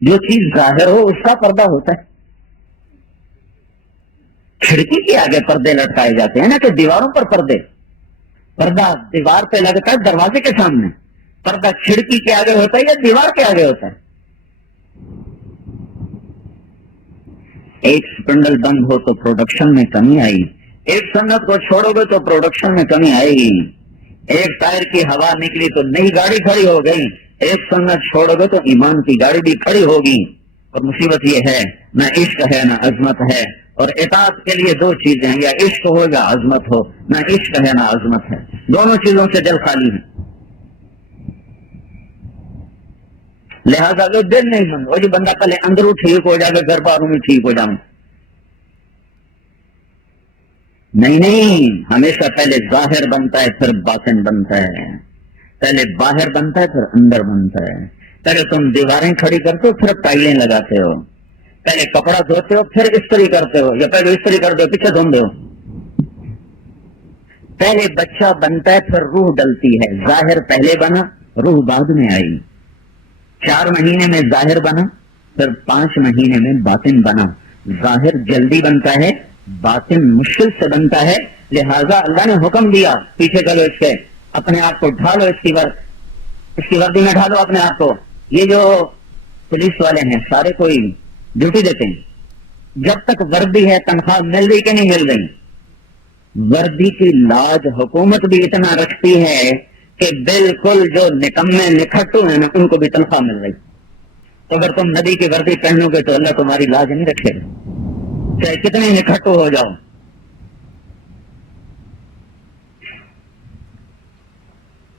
جو چیز ظاہر ہو اس کا پردہ ہوتا ہے. کھڑکی کے آگے پردے لٹکائے جاتے ہیں نا کہ دیواروں پر پردے. پردہ دیوار پہ لگتا ہے دروازے کے سامنے. پردہ کھڑکی کے آگے ہوتا ہے یا دیوار کے آگے ہوتا ہے؟ ایک سپنڈل بند ہو تو پروڈکشن میں کمی آئی. ایک صنعت کو چھوڑو گے تو پروڈکشن میں کمی آئے گی. ایک ٹائر کی ہوا نکلی تو نئی گاڑی کھڑی ہو گئی. ایک صنعت چھوڑو گے تو ایمان کی گاڑی بھی کھڑی ہوگی. اور مصیبت یہ ہے نہ عشق ہے نہ عظمت ہے. اور اطاعت کے لیے دو چیزیں ہیں، یا عشق ہو یا عظمت ہو. نہ عشق ہے نہ عظمت ہے، دونوں چیزوں سے دل خالی ہے. لہذا جو دل نہیں بند، وہ جو بندہ پہلے اندروں ٹھیک ہو جائے گھر باروں میں ٹھیک ہو جاؤں. نہیں، ہمیشہ پہلے ظاہر بنتا ہے پھر باطن بنتا ہے. پہلے باہر بنتا ہے پھر اندر بنتا ہے. پہلے تم دیواریں کھڑی کرتے ہو پھر ٹائلیں لگاتے ہو. پہلے کپڑا دھوتے ہو پھر استری کرتے ہو، یا پہلے استری کرتے ہو پیچھے دھوندے ہو. پہلے بچہ بنتا ہے پھر روح ڈلتی ہے. ظاہر پہلے بنا، روح بعد میں آئی. 4 مہینے میں ظاہر بنا، پھر 5 مہینے میں باطن بنا. ظاہر جلدی بنتا ہے، باطن مشکل سے بنتا ہے. لہذا اللہ نے حکم دیا پیچھے چلو اس کے، اپنے آپ کو ڈھالو، اس کی وردی میں ڈھالو اپنے آپ کو. یہ جو پولیس والے ہیں سارے کوئی ڈیوٹی دیتے ہیں، جب تک وردی ہے تنخواہ مل رہی کہ نہیں مل رہی؟ وردی کی لاج حکومت بھی اتنا رکھتی ہے کہ بالکل جو نکمے نکھٹو ہیں نا ان کو بھی تنخواہ مل رہی. تو اگر تم نبی کی وردی پہنو گے تو اللہ تمہاری لاج نہیں رکھے گا، چاہے کتنے نکھٹو ہو جاؤ.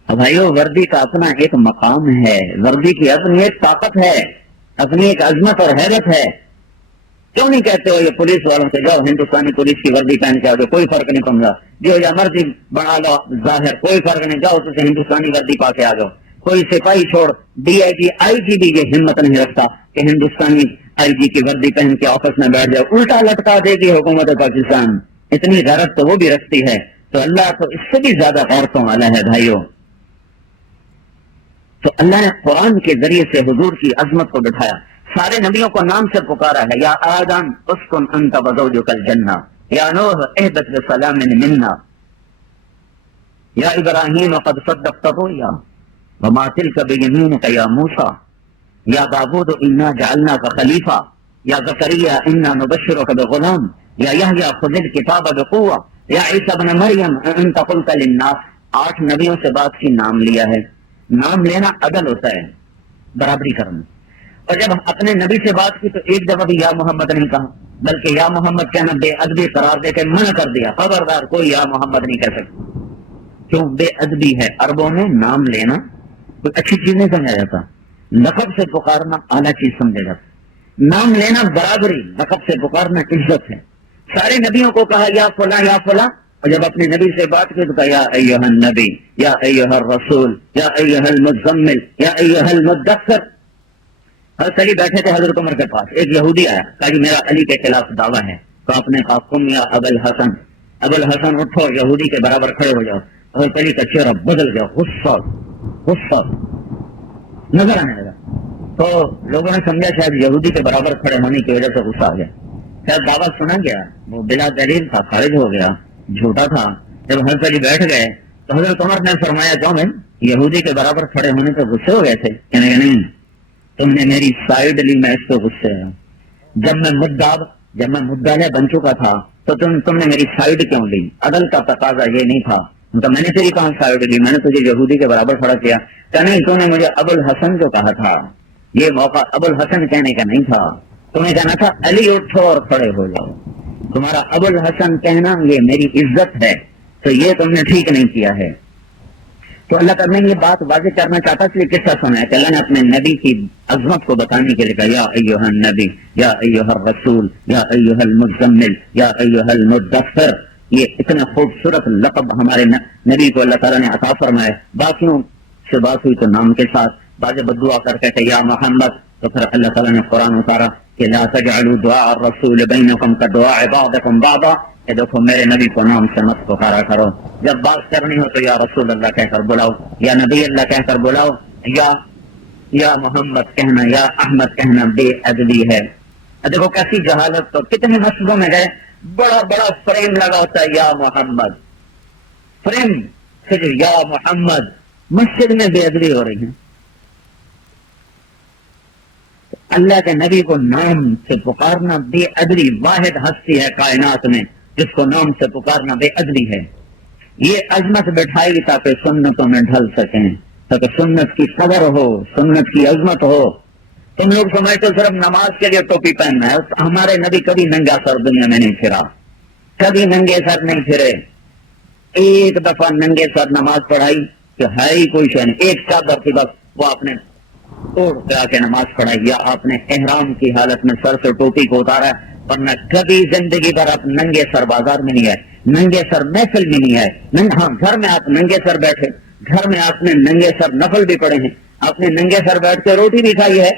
بھائیو، وردی کا اپنا ایک مقام ہے، وردی کی اپنی ایک طاقت ہے، اپنی ایک عظمت اور حیرت ہے. کیوں نہیں کہتے ہو یہ پولیس والوں سے جاؤ ہندوستانی پولیس کی وردی پہن کے آؤ گے کوئی فرق نہیں پڑ رہا، جو یا مرضی بنا لو ظاہر کوئی فرق نہیں، جاؤ تو ہندوستانی وردی پا کے آ جاؤ. کوئی سپاہی چھوڑ ڈی آئی جی آئی جی بھی یہ ہمت نہیں رکھتا کہ ہندوستانی آئی جی کی وردی پہن کے آفس میں بیٹھ جائے، الٹا لٹکا دے گی حکومت پاکستان. اتنی غیرت تو وہ بھی رکھتی ہے، تو اللہ تو اس سے بھی زیادہ غیرتوں والا ہے بھائیوں. تو اللہ نے قرآن کے ذریعے سے حضور کی عظمت کو بٹھایا. سارے نبیوں کو نام سے پکارا ہے، یا آدم اسکن انت وزوجک الجنہ، یا نوح اہبط بسلام منا، یا ابراہیم قد صدقت الرؤیا وما تلک بیمینک یا موسیٰ، یا داود انا جعلناک خلیفہ، یا زکریا انا نبشرک بغلام، یا یحییٰ خذ الکتاب بقوہ، یا عیسی ابن مریم انت قلت للناس. 8 نبیوں سے بات کی، نام لیا ہے. نام لینا عدل ہوتا ہے، برابری کرنا. اور جب اپنے نبی سے بات کی تو ایک دفعہ بھی یا محمد نہیں کہا، بلکہ یا محمد کہنا بے ادبی قرار دے کے منع کر دیا. خبردار کوئی یا محمد نہیں کہہ سکتا، کیوں؟ بے ادبی ہے. عربوں میں نام لینا کوئی اچھی چیز نہیں سمجھا جاتا، لقب سے پکارنا اعلیٰ چیز سمجھا جاتا. نام لینا برابری، لقب سے پکارنا عزت ہے. سارے نبیوں کو کہا یا فلاں یا فلاں، اور جب اپنے نبی سے بات کی تو کہا یا ایھا النبی، یا ایھا الرسول، یا ایھا المزمل، یا ایھا المدثر. حضرت علی بیٹھے تھے حضرت عمر کے پاس، ایک یہودی آیا، کہا کہ میرا علی کے خلاف دعویٰ ہے. تو آپ نے کہا تم یا ابو الحسن، ابو الحسن اٹھو یہودی کے برابر کھڑے ہو جاؤ. حضرت علی کا چہرہ بدل گیا، غصہ نظر آنے لگا. تو لوگوں نے سمجھا شاید یہودی کے برابر کھڑے ہونے کی وجہ سے غصہ آ گیا، شاید دعویٰ سنا گیا، وہ بلا دلیل تھا، خارج ہو گیا، جھوٹا تھا. جب حضرت علی بیٹھ گئے تو حضرت عمر نے فرمایا کیوں میں یہودی کے برابر کھڑے ہونے سے غصے ہو گئے تھے؟ کہنے کہ نہیں، تم نے میری سائڈ لی، میں اس کو غصے ہے. جب میں مدعا بن چکا تھا تو تم نے میری سائڈ کیوں لی؟ عدل کا تقاضا یہ نہیں تھا. تو میں نے تیری کہاں سائڈ لی؟ میں نے تجھے یہودی کے برابر کھڑا کیا. کہ نہیں، تو نے مجھے ابو الحسن جو کہا تھا، یہ موقع ابو الحسن کہنے کا نہیں تھا، تمہیں کہنا تھا علی اٹھو اور کھڑے ہو جاؤ. تمہارا ابو الحسن کہنا یہ میری عزت ہے، تو یہ تم نے ٹھیک نہیں کیا ہے. تو اللہ تعالیٰ نے یہ بات واضح کرنا چاہتا اس لیے قصہ سنا ہے کہ اللہ نے اپنے نبی کی عظمت کو بتانے کے لیے کہا یا ایھا النبی، یا ایھا الرسول، یا ایھا المزمل، یا ایھا المدثر. یہ اتنا خوبصورت لقب ہمارے نبی کو اللہ تعالیٰ نے عطا فرمایا. باقیوں سے بات ہوئی تو نام کے ساتھ، بعض بدعا کر کے کہ یا محمد، تو پھر اللہ تعالیٰ نے قرآن اتارا کہ لا تجعلوا دعاء الرسول بینکم کدعاء بعضکم بعضا، کہ دیکھو میرے نبی کو نام سے مت پکارا کرو. جب بات کرنی ہو تو یا رسول اللہ کہہ کر بلاؤ، یا نبی اللہ کہہ کر بلاؤ، یا یا محمد کہنا، یا احمد کہنا بے ادبی ہے۔ دیکھو کیسی جہالت، تو کتنے مسجدوں میں گئے بڑا بڑا فریم لگا ہوتا ہے یا محمد، فریم صرف یا محمد، مسجد میں بے ادبی ہو رہی ہے۔ اللہ کے نبی کو نام سے پکارنا بے ادبی، واحد ہستی ہے کائنات میں جس کو نام سے پکارنا بے ادبی ہے۔ یہ عظمت بٹھائی تاکہ سنتوں میں ڈھل سکیں، تاکہ سنت کی قدر ہو، سنت کی عظمت ہو۔ تم لوگ سمجھتے ہو صرف نماز کے لیے ٹوپی پہننا ہے، ہمارے نبی کبھی ننگا سر دنیا میں نہیں پھرا، کبھی ننگے سر نہیں پھرے۔ ایک دفعہ ننگے سر نماز پڑھائی کہ ہے ہی کوئی شے نہیں، ایک چادر تھی بس، وہ آپ نے توڑ کے آ کے نماز پڑھائی، یا آپ نے احرام کی حالت میں سر سے ٹوپی کو اتارا، ورنہ کبھی زندگی بھر آپ ننگے سر بازار میں نہیں آئے، ننگے سر محفل میں نہیں آئے۔ ہاں گھر میں آپ ننگے سر بیٹھے، گھر میں آپ نے ننگے سر نفل بھی پڑھے ہیں، آپ نے ننگے سر بیٹھ کے روٹی بھی کھائی ہے،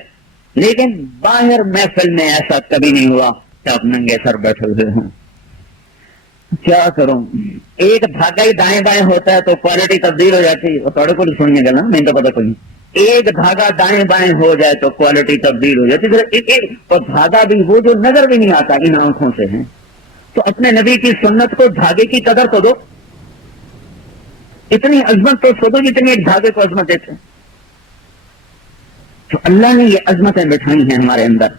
لیکن باہر محفل میں ایسا کبھی نہیں ہوا کہ آپ ننگے سر بیٹھے ہوئے ہوں۔ کیا کروں، ایک دھاگا ہی دائیں بائیں ہوتا ہے تو کوالٹی تبدیل ہو جاتی ہے، تھوڑے کو سننے گا نا، میں تو پتا کوئی ایک دھاگا دائیں بائیں ہو جائے تو کوالٹی تبدیل ہو جاتی ہے، اور دھاگا بھی وہ جو نظر بھی نہیں آتا ان آنکھوں سے ہے۔ تو اپنے نبی کی سنت کو دھاگے کی قدر تو دو، اتنی عظمت تو سو دو جتنی ایک دھاگے کو عظمت دیتے ہیں۔ تو اللہ نے یہ عظمتیں بٹھائی ہیں ہمارے اندر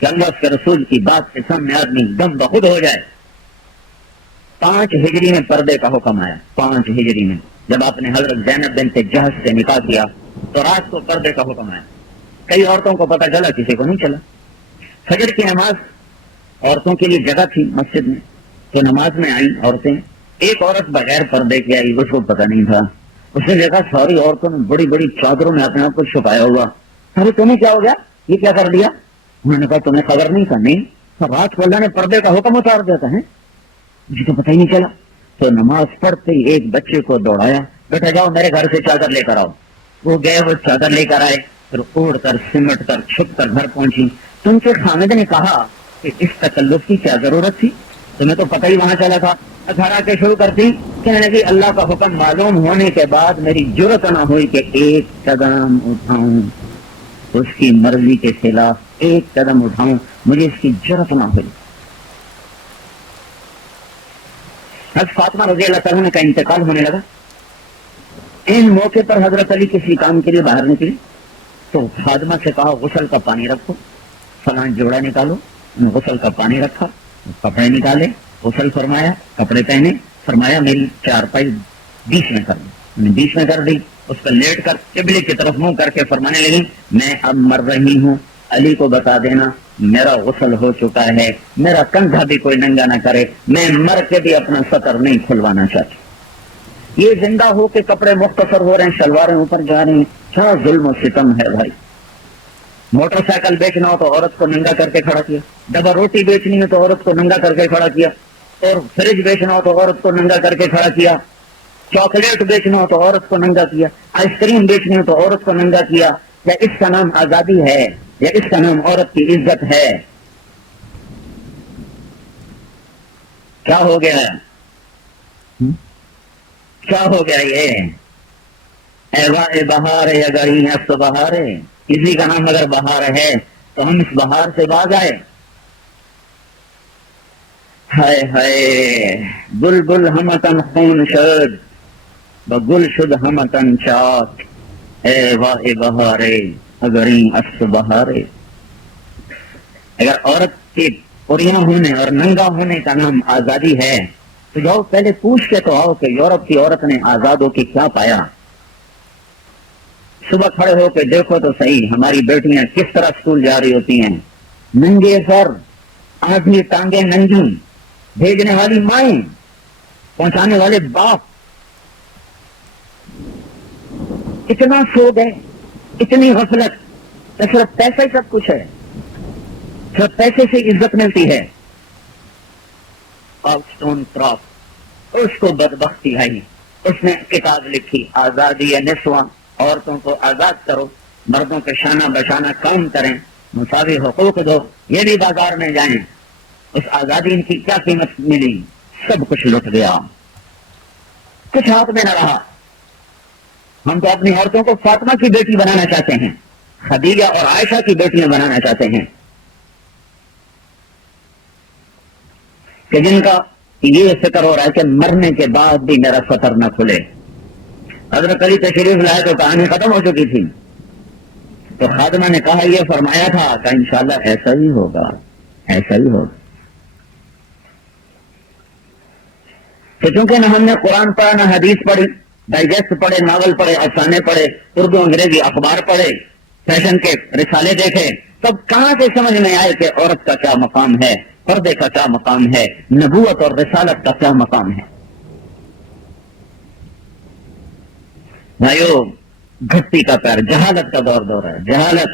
کہ اللہ اس کے رسول کی بات کے سامنے آدمی دم بخود ہو جائے۔ 5 ہجری میں پردے کا حکم آیا، 5 ہجری میں جب آپ نے حضرت زینب بنت جہش سے نکاح کیا تو رات کو پردے کا حکم آیا۔ کئی عورتوں کو پتہ چلا، کسی کو نہیں چلا۔ فجر کی نماز عورتوں کے لیے جگہ تھی مسجد میں، تو نماز میں آئی عورتیں، ایک عورت بغیر پردے کی آئی، اس کو پتہ نہیں تھا، اس نے دیکھا ساری عورتوں نے بڑی بڑی چادروں میں اپنے آپ کو چھپایا ہوا۔ ارے تمہیں کیا ہو گیا، یہ کیا کر دیا؟ انہوں نے کہا تمہیں خبر نہیں تھا؟ نہیں، رات کو اللہ نے پردے کا حکم اتار دیتا ہے، مجھے تو پتہ ہی نہیں چلا۔ تو نماز پڑھتے ہی ایک بچے کو دوڑایا، بیٹا جاؤ میرے گھر سے چادر لے کر آؤ۔ وہ گئے، وہ چادر لے کر آئے، پھر اوڑھ کر سمٹ کر چھپ کر گھر پہنچی۔ تو ان کے خامد نے کہا کہ اس تکلف کی کیا ضرورت تھی، تمہیں تو پتہ ہی وہاں چلا تھا۔ گھر آ کے شروع کرتی کہنے لگی اللہ کا حکم معلوم ہونے کے بعد میری جرأت نہ ہوئی کہ ایک قدم اٹھاؤں اس کی مرضی کے خلاف، ایک قدم اٹھاؤں، مجھے اس کی جرأت نہ ہوئی۔ حضرت فاطمہ رضی اللہ تعالیٰ کا انتقال ہونے لگا۔ ان موقع پر حضرت علی کسی کام کے لیے باہر نکلے تو خادمہ سے کہا غسل کا پانی رکھو، فلاں جوڑا نکالو، غسل کا پانی رکھا، کپڑے نکالے، غسل فرمایا، کپڑے پہنے، فرمایا میری چارپائی بیچ میں کر دی، بیچ میں کر دی، اس پر لیٹ کر قبلے کی طرف منہ کر کے فرمانے لگی میں اب مر رہی ہوں، علی کو بتا دینا میرا غسل ہو چکا ہے، میرا کندھا بھی کوئی ننگا نہ کرے، میں مر کے بھی اپنا سطر نہیں کھلوانا چاہتی۔ یہ زندہ ہو کے کپڑے مختصر ہو رہے ہیں، شلواریں اوپر جا رہی ہیں، کیا ظلم و ستم ہے بھائی۔ موٹر سائیکل بیچنا ہو تو عورت کو ننگا کر کے کھڑا کیا، ڈبل روٹی بیچنی ہو تو عورت کو ننگا کر کے کھڑا کیا، اور فریج بیچنا ہو تو عورت کو ننگا کر کے کھڑا کیا، چاکلیٹ بیچنا ہو تو عورت کو ننگا کیا، آئس کریم بیچنی ہو تو عورت کو ننگا کیا۔ یا اس کا نام آزادی ہے، یا اس کا نام عورت کی عزت ہے؟ کیا ہو گیا ہے؟ کیا ہو گیا یہ؟ اے بہار ہے اگر اب تو بہار ہے، کسی کا نام اگر بہار ہے تو ہم اس بہار سے باز آئے۔ ہائے ہائے بلبل ہمتن خون شد بگل شد ہمتن چاک، اے واہ بہارے اگر اس بہارے۔ اگر عورت کے پریاں ہونے اور ننگا ہونے کا نام آزادی ہے تو جاؤ پہلے پوچھ کے تو آؤ کہ یورپ کی عورت نے آزاد ہو کے کیا پایا۔ صبح کھڑے ہو کے دیکھو تو صحیح ہماری بیٹیاں کس طرح اسکول جا رہی ہوتی ہیں، ننگے سر، آدھی ٹانگیں ننگی، بھیجنے والی مائیں، پہنچانے والے باپ۔ اتنا سو گئے، اتنی غفلت، صرف پیسہ ہی سب کچھ ہے، صرف پیسے سے عزت ملتی ہے۔ اسٹون کراس اس کو بدبختی آئی، اس نے کتاب لکھی آزادی نسواں، عورتوں کو آزاد کرو، مردوں کے شانہ بشانہ کام کریں، مساوی حقوق دو، یہ بھی بازار میں جائیں۔ اس آزادی ان کی کیا قیمت ملی؟ سب کچھ لٹ گیا، کچھ ہاتھ میں نہ رہا۔ ہم تو اپنی عورتوں کو فاطمہ کی بیٹی بنانا چاہتے ہیں، خدیجہ اور عائشہ کی بیٹیاں بنانا چاہتے ہیں، کہ جن کا یہ فکر ہو رہا ہے کہ مرنے کے بعد بھی میرا سطر نہ کھلے۔ حضرت علی تشریف لائے تو کہانی ختم ہو چکی تھی، تو خادمہ نے کہا یہ فرمایا تھا کہ انشاءاللہ ایسا ہی ہوگا، ایسا ہی ہوگا۔ تو چونکہ نہ ہم نے قرآن پڑھا، نہ حدیث پڑھی، ڈائجسٹ پڑھے، ناول پڑھے، افسانے پڑھے، اردو انگریزی اخبار پڑھے، فیشن کے رسالے دیکھے، تب کہاں سے سمجھ میں آئے کہ عورت کا کیا مقام ہے، پردے کا کیا مقام ہے، نبوت اور رسالت کا کیا مقام ہے۔ بھائیو، گھٹی کا پیر، جہالت کا دور ہے، جہالت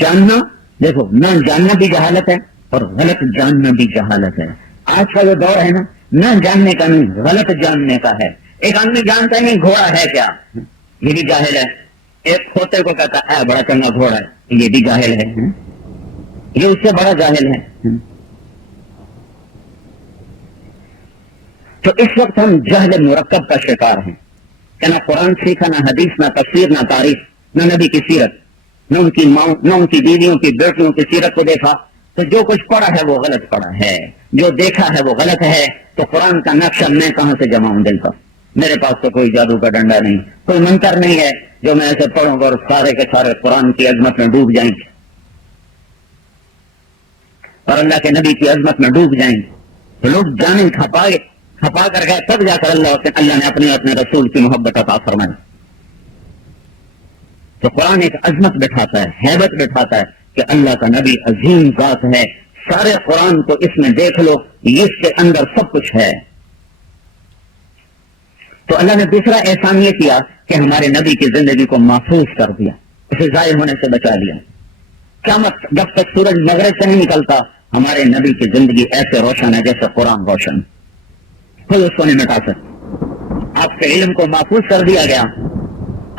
جاننا، دیکھو نہ جاننا بھی جہالت ہے اور غلط جاننا بھی جہالت ہے۔ آج کا جو دور ہے نا، نہ جاننے کا نہیں، غلط جاننے کا ہے۔ ایک آدمی جانتا ہی نہیں گھوڑا ہے کیا، یہ بھی جاہل ہے۔ ایک کھوتے کو کہتا ہے بڑا چنگا گھوڑا ہے، یہ بھی جاہل ہے، یہ اس سے بڑا جاہل ہے۔ تو اس وقت ہم جہل مرکب کا شکار ہیں کہ نہ قرآن سیکھا، نہ حدیث، نہ تفسیر، نہ تاریخ، نہ نبی کی سیرت، نہ ان کی ماں، نہ ان کی بیویوں کی بیٹیوں کی سیرت کو دیکھا۔ تو جو کچھ پڑھا ہے وہ غلط پڑھا ہے، جو دیکھا ہے وہ غلط ہے۔ تو قرآن کا نقشہ میں کہاں سے جماؤں دل کا؟ میرے پاس تو کوئی جادو کا ڈنڈا نہیں، کوئی منتر نہیں ہے جو میں ایسے پڑھوں گا اور سارے کے سارے قرآن کی عظمت میں ڈوب جائیں گے اور اللہ کے نبی کی عظمت میں ڈوب جائیں گے۔ تو لوگ جانیں کھپا کر گئے، تب جا کر اللہ نے اپنے رسول کی محبت عطا فرمائی۔ تو قرآن ایک عظمت بٹھاتا ہے، ہیبت بٹھاتا ہے کہ اللہ کا نبی عظیم ذات ہے، سارے قرآن کو اس میں دیکھ لو، اس کے اندر سب کچھ ہے۔ تو اللہ نے دوسرا احسان یہ کیا کہ ہمارے نبی کی زندگی کو محفوظ کر دیا، اسے ضائع ہونے سے بچا لیا۔ قیامت جب تک سورج مغرب سے نہیں نکلتا، ہمارے نبی کی زندگی ایسے روشن ہے جیسے قرآن روشن، کوئی اس کو نہیں مٹا سکتا۔ آپ کے علم کو محفوظ کر دیا گیا،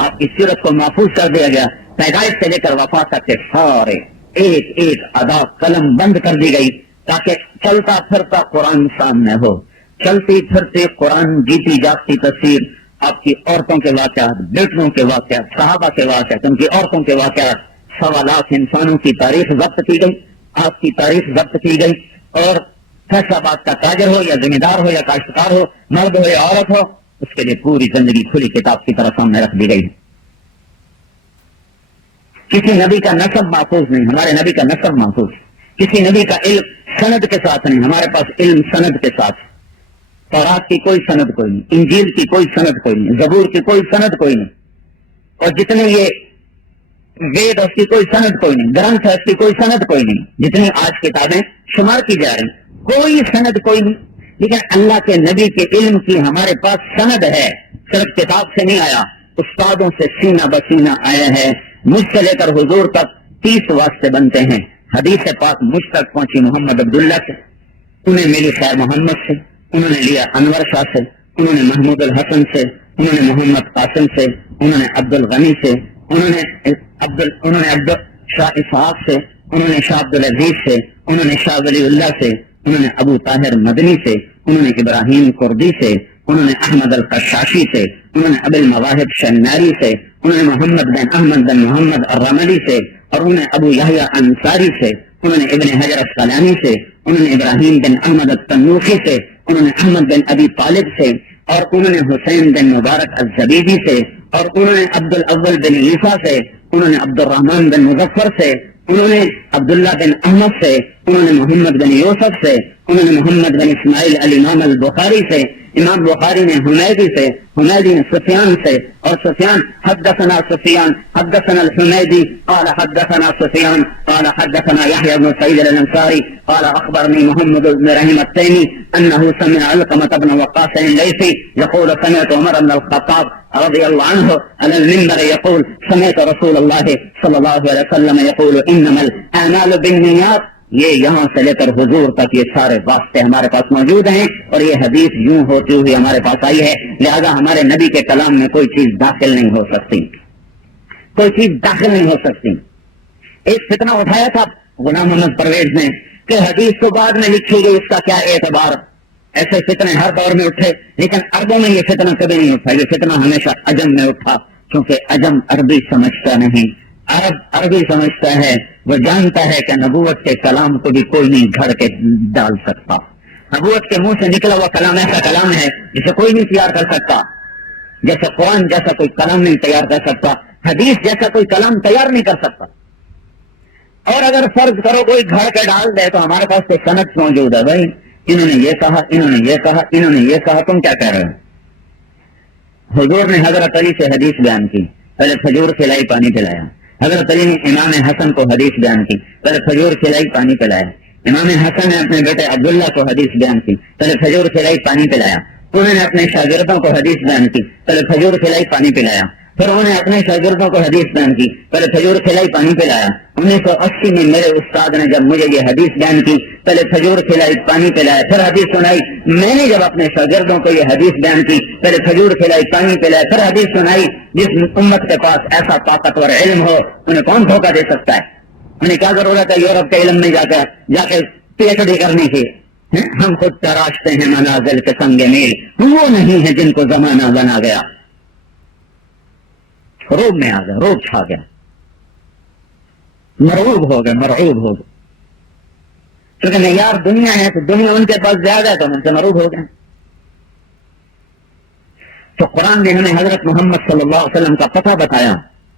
آپ کی سیرت کو محفوظ کر دیا گیا، پیدائش سے لے کر وفات تک کے سارے ایک ایک ادا قلم بند کر دی گئی تاکہ چلتا پھرتا قرآن سامنے ہو، چلتی پھرتے قرآن جیتی جاگتی تصویر، آپ کی عورتوں کے واقعات، بیٹوں کے واقعات، صحابہ کے واقعات، ان کی عورتوں کے واقعات، 1.25 لاکھ انسانوں کی تاریخ ضبط کی گئی، آپ کی تاریخ ضبط کی گئی، اور فیصلہ آباد کا تاجر ہو یا ذمہ دار ہو یا کاشتکار ہو، مرد ہو یا عورت ہو، اس کے لیے پوری زندگی کھلی کتاب کی طرح سامنے رکھ دی گئی۔ کسی نبی کا نسب محفوظ نہیں، ہمارے نبی کا نسب محفوظ۔ کسی نبی کا علم سند کے ساتھ نہیں، ہمارے پاس علم سند کے ساتھ۔ تورات کی کوئی سند کوئی نہیں، انجیل کی کوئی سند کوئی نہیں، زبور کی کوئی سند کوئی نہیں، اور جتنے یہ وید اس کی کوئی سند کوئی نہیں، گرنتھ ہے اس کی کوئی سند کوئی نہیں، جتنی آج کتابیں شمار کی جا رہی کوئی سند کوئی نہیں۔ لیکن اللہ کے نبی کے علم کی ہمارے پاس سند ہے، صرف کتاب سے نہیں آیا، استادوں سے سینہ بسینہ آیا ہے۔ مجھ سے لے کر حضور تک 30 واسطے بنتے ہیں۔ حدیث پاک مجھ تک پہنچی محمد عبداللہ سے، انہیں ملی خیر محمد سے، انہوں نے لیا انور شاہ سے، انہوں نے محمود الحسن سے، انہوں نے محمد قاسم سے، انہوں نے عبد الغنی سے، انہوں نے عبد شاہ اسحاق سے، انہوں نے شاہ عبد العزیز سے، انہوں نے شاہ ولی اللہ سے، انہوں نے ابو طاہر مدنی سے، انہوں نے ابراہیم کردی سے، انہوں نے احمد القشاشی سے، انہوں نے ابو المواہب شناری سے، انہوں نے محمد بن احمد بن محمد الرملی سے، اور انہوں نے ابو یحییٰ انصاری سے، انہوں نے ابن حجر اسقلانی سے، انہوں نے ابراہیم بن احمد التنوخی سے، انہوں نے احمد بن ابی طالب سے، اور انہوں نے حسین بن مبارک الزبیدی سے، اور انہوں نے عبد الاول بن عیسیٰ سے، انہوں نے عبد الرحمن بن مظفر سے، انہوں نے عبداللہ بن احمد سے، انہوں نے محمد بن یوسف سے، انہوں نے محمد بن اسماعیل الامام البخاری سے، امام بخاری نے حمیدی سے، حمیدی نے سفیان سے، اور سفیان حدثنا سفیان حدثنا الحمیدی قال حدثنا سفیان قال حدثنا يحيى بن سعيد الانصاري قال اخبرني محمد بن رحيم التيمي انه سمع علقمة بن وقاص الليثي يقول سمعت عمر بن الخطاب رضي الله عنه على المنبر يقول سمعت رسول الله صلى الله عليه وسلم يقول انما الاعمال بالنيات۔ یہ یہاں سے لے کر حضور تک یہ سارے واسطے ہمارے پاس موجود ہیں، اور یہ حدیث یوں ہوتی ہوئی ہمارے پاس آئی ہے، لہذا ہمارے نبی کے کلام میں کوئی چیز داخل نہیں ہو سکتی، کوئی چیز داخل نہیں ہو سکتی۔ ایک فتنہ اٹھایا تھا غلام محمد پرویز نے کہ حدیث تو بعد میں لکھی گئی، اس کا کیا اعتبار؟ ایسے فتنے ہر دور میں اٹھے، لیکن عربوں میں یہ فتنہ کبھی نہیں اٹھا. یہ فتنہ ہمیشہ عجم میں اٹھا، کیونکہ عجم عربی سمجھتا نہیں. عرب عربی سمجھتا ہے، وہ جانتا ہے کہ نبوت کے کلام کو بھی کوئی نہیں گھڑ کے ڈال سکتا. نبوت کے منہ سے نکلا ہوا کلام ایسا کلام ہے جسے کوئی نہیں تیار کر سکتا. جیسے قرآن جیسا کوئی کلام نہیں تیار کر سکتا، حدیث جیسا کوئی کلام تیار نہیں کر سکتا. اور اگر فرض کرو کوئی گھڑ کے ڈال دے تو ہمارے پاس تو سند موجود ہے، بھائی انہوں نے یہ کہا، انہوں نے یہ کہا، انہوں نے یہ کہا، تم کیا کہہ رہے ہو؟ حضور نے حضرت علی سے حدیث بیان کی، پہلے کھجور کھلائی پانی پلایا. حضرت علی نے امام حسن کو حدیث بیان کی، پہلے کھجور کھلائی پانی پلایا. امام حسن نے اپنے بیٹے عبداللہ کو حدیث بیان کی، پہلے کھجور کھلائی پانی پلایا. انہوں نے اپنے شاگردوں کو حدیث بیان کی، پہلے کھجور کھلائی پانی پلایا. پھر انہوں نے اپنے شاگردوں کو حدیث بیان کی، پہلے کھجور کھلائی پانی پلایا. 1980 میں میرے استاد نے جب مجھے یہ حدیث بیان کی، پہلے کھجور کھلائی پانی پلایا، پھر حدیث سنائی. میں نے جب اپنے شاگردوں کو یہ حدیث بیان کی، پہلے کھجور کھلائی پانی پلایا، پھر حدیث سنائی. جس امت کے پاس ایسا طاقتور علم ہو انہیں کون دھوکہ دے سکتا ہے؟ انہیں کیا ضرورت ہے یورپ کے علم میں جا کے پی ایچ ڈی کرنے کی؟ ہم خود تراشتے ہیں منازل کے سنگ میل، وہ نہیں ہے جن کو زمانہ بنا گیا. روب میں آ گیا، روب چھا گیا، مرعوب ہو گئے، مرعوب ہو گئے. کیونکہ معیار دنیا ہے تو دنیا ان کے پاس زیادہ ہے تو ان سے مرعوب ہو گئے. تو قرآن نے ہمیں حضرت محمد صلی اللہ علیہ وسلم کا پتہ بتایا،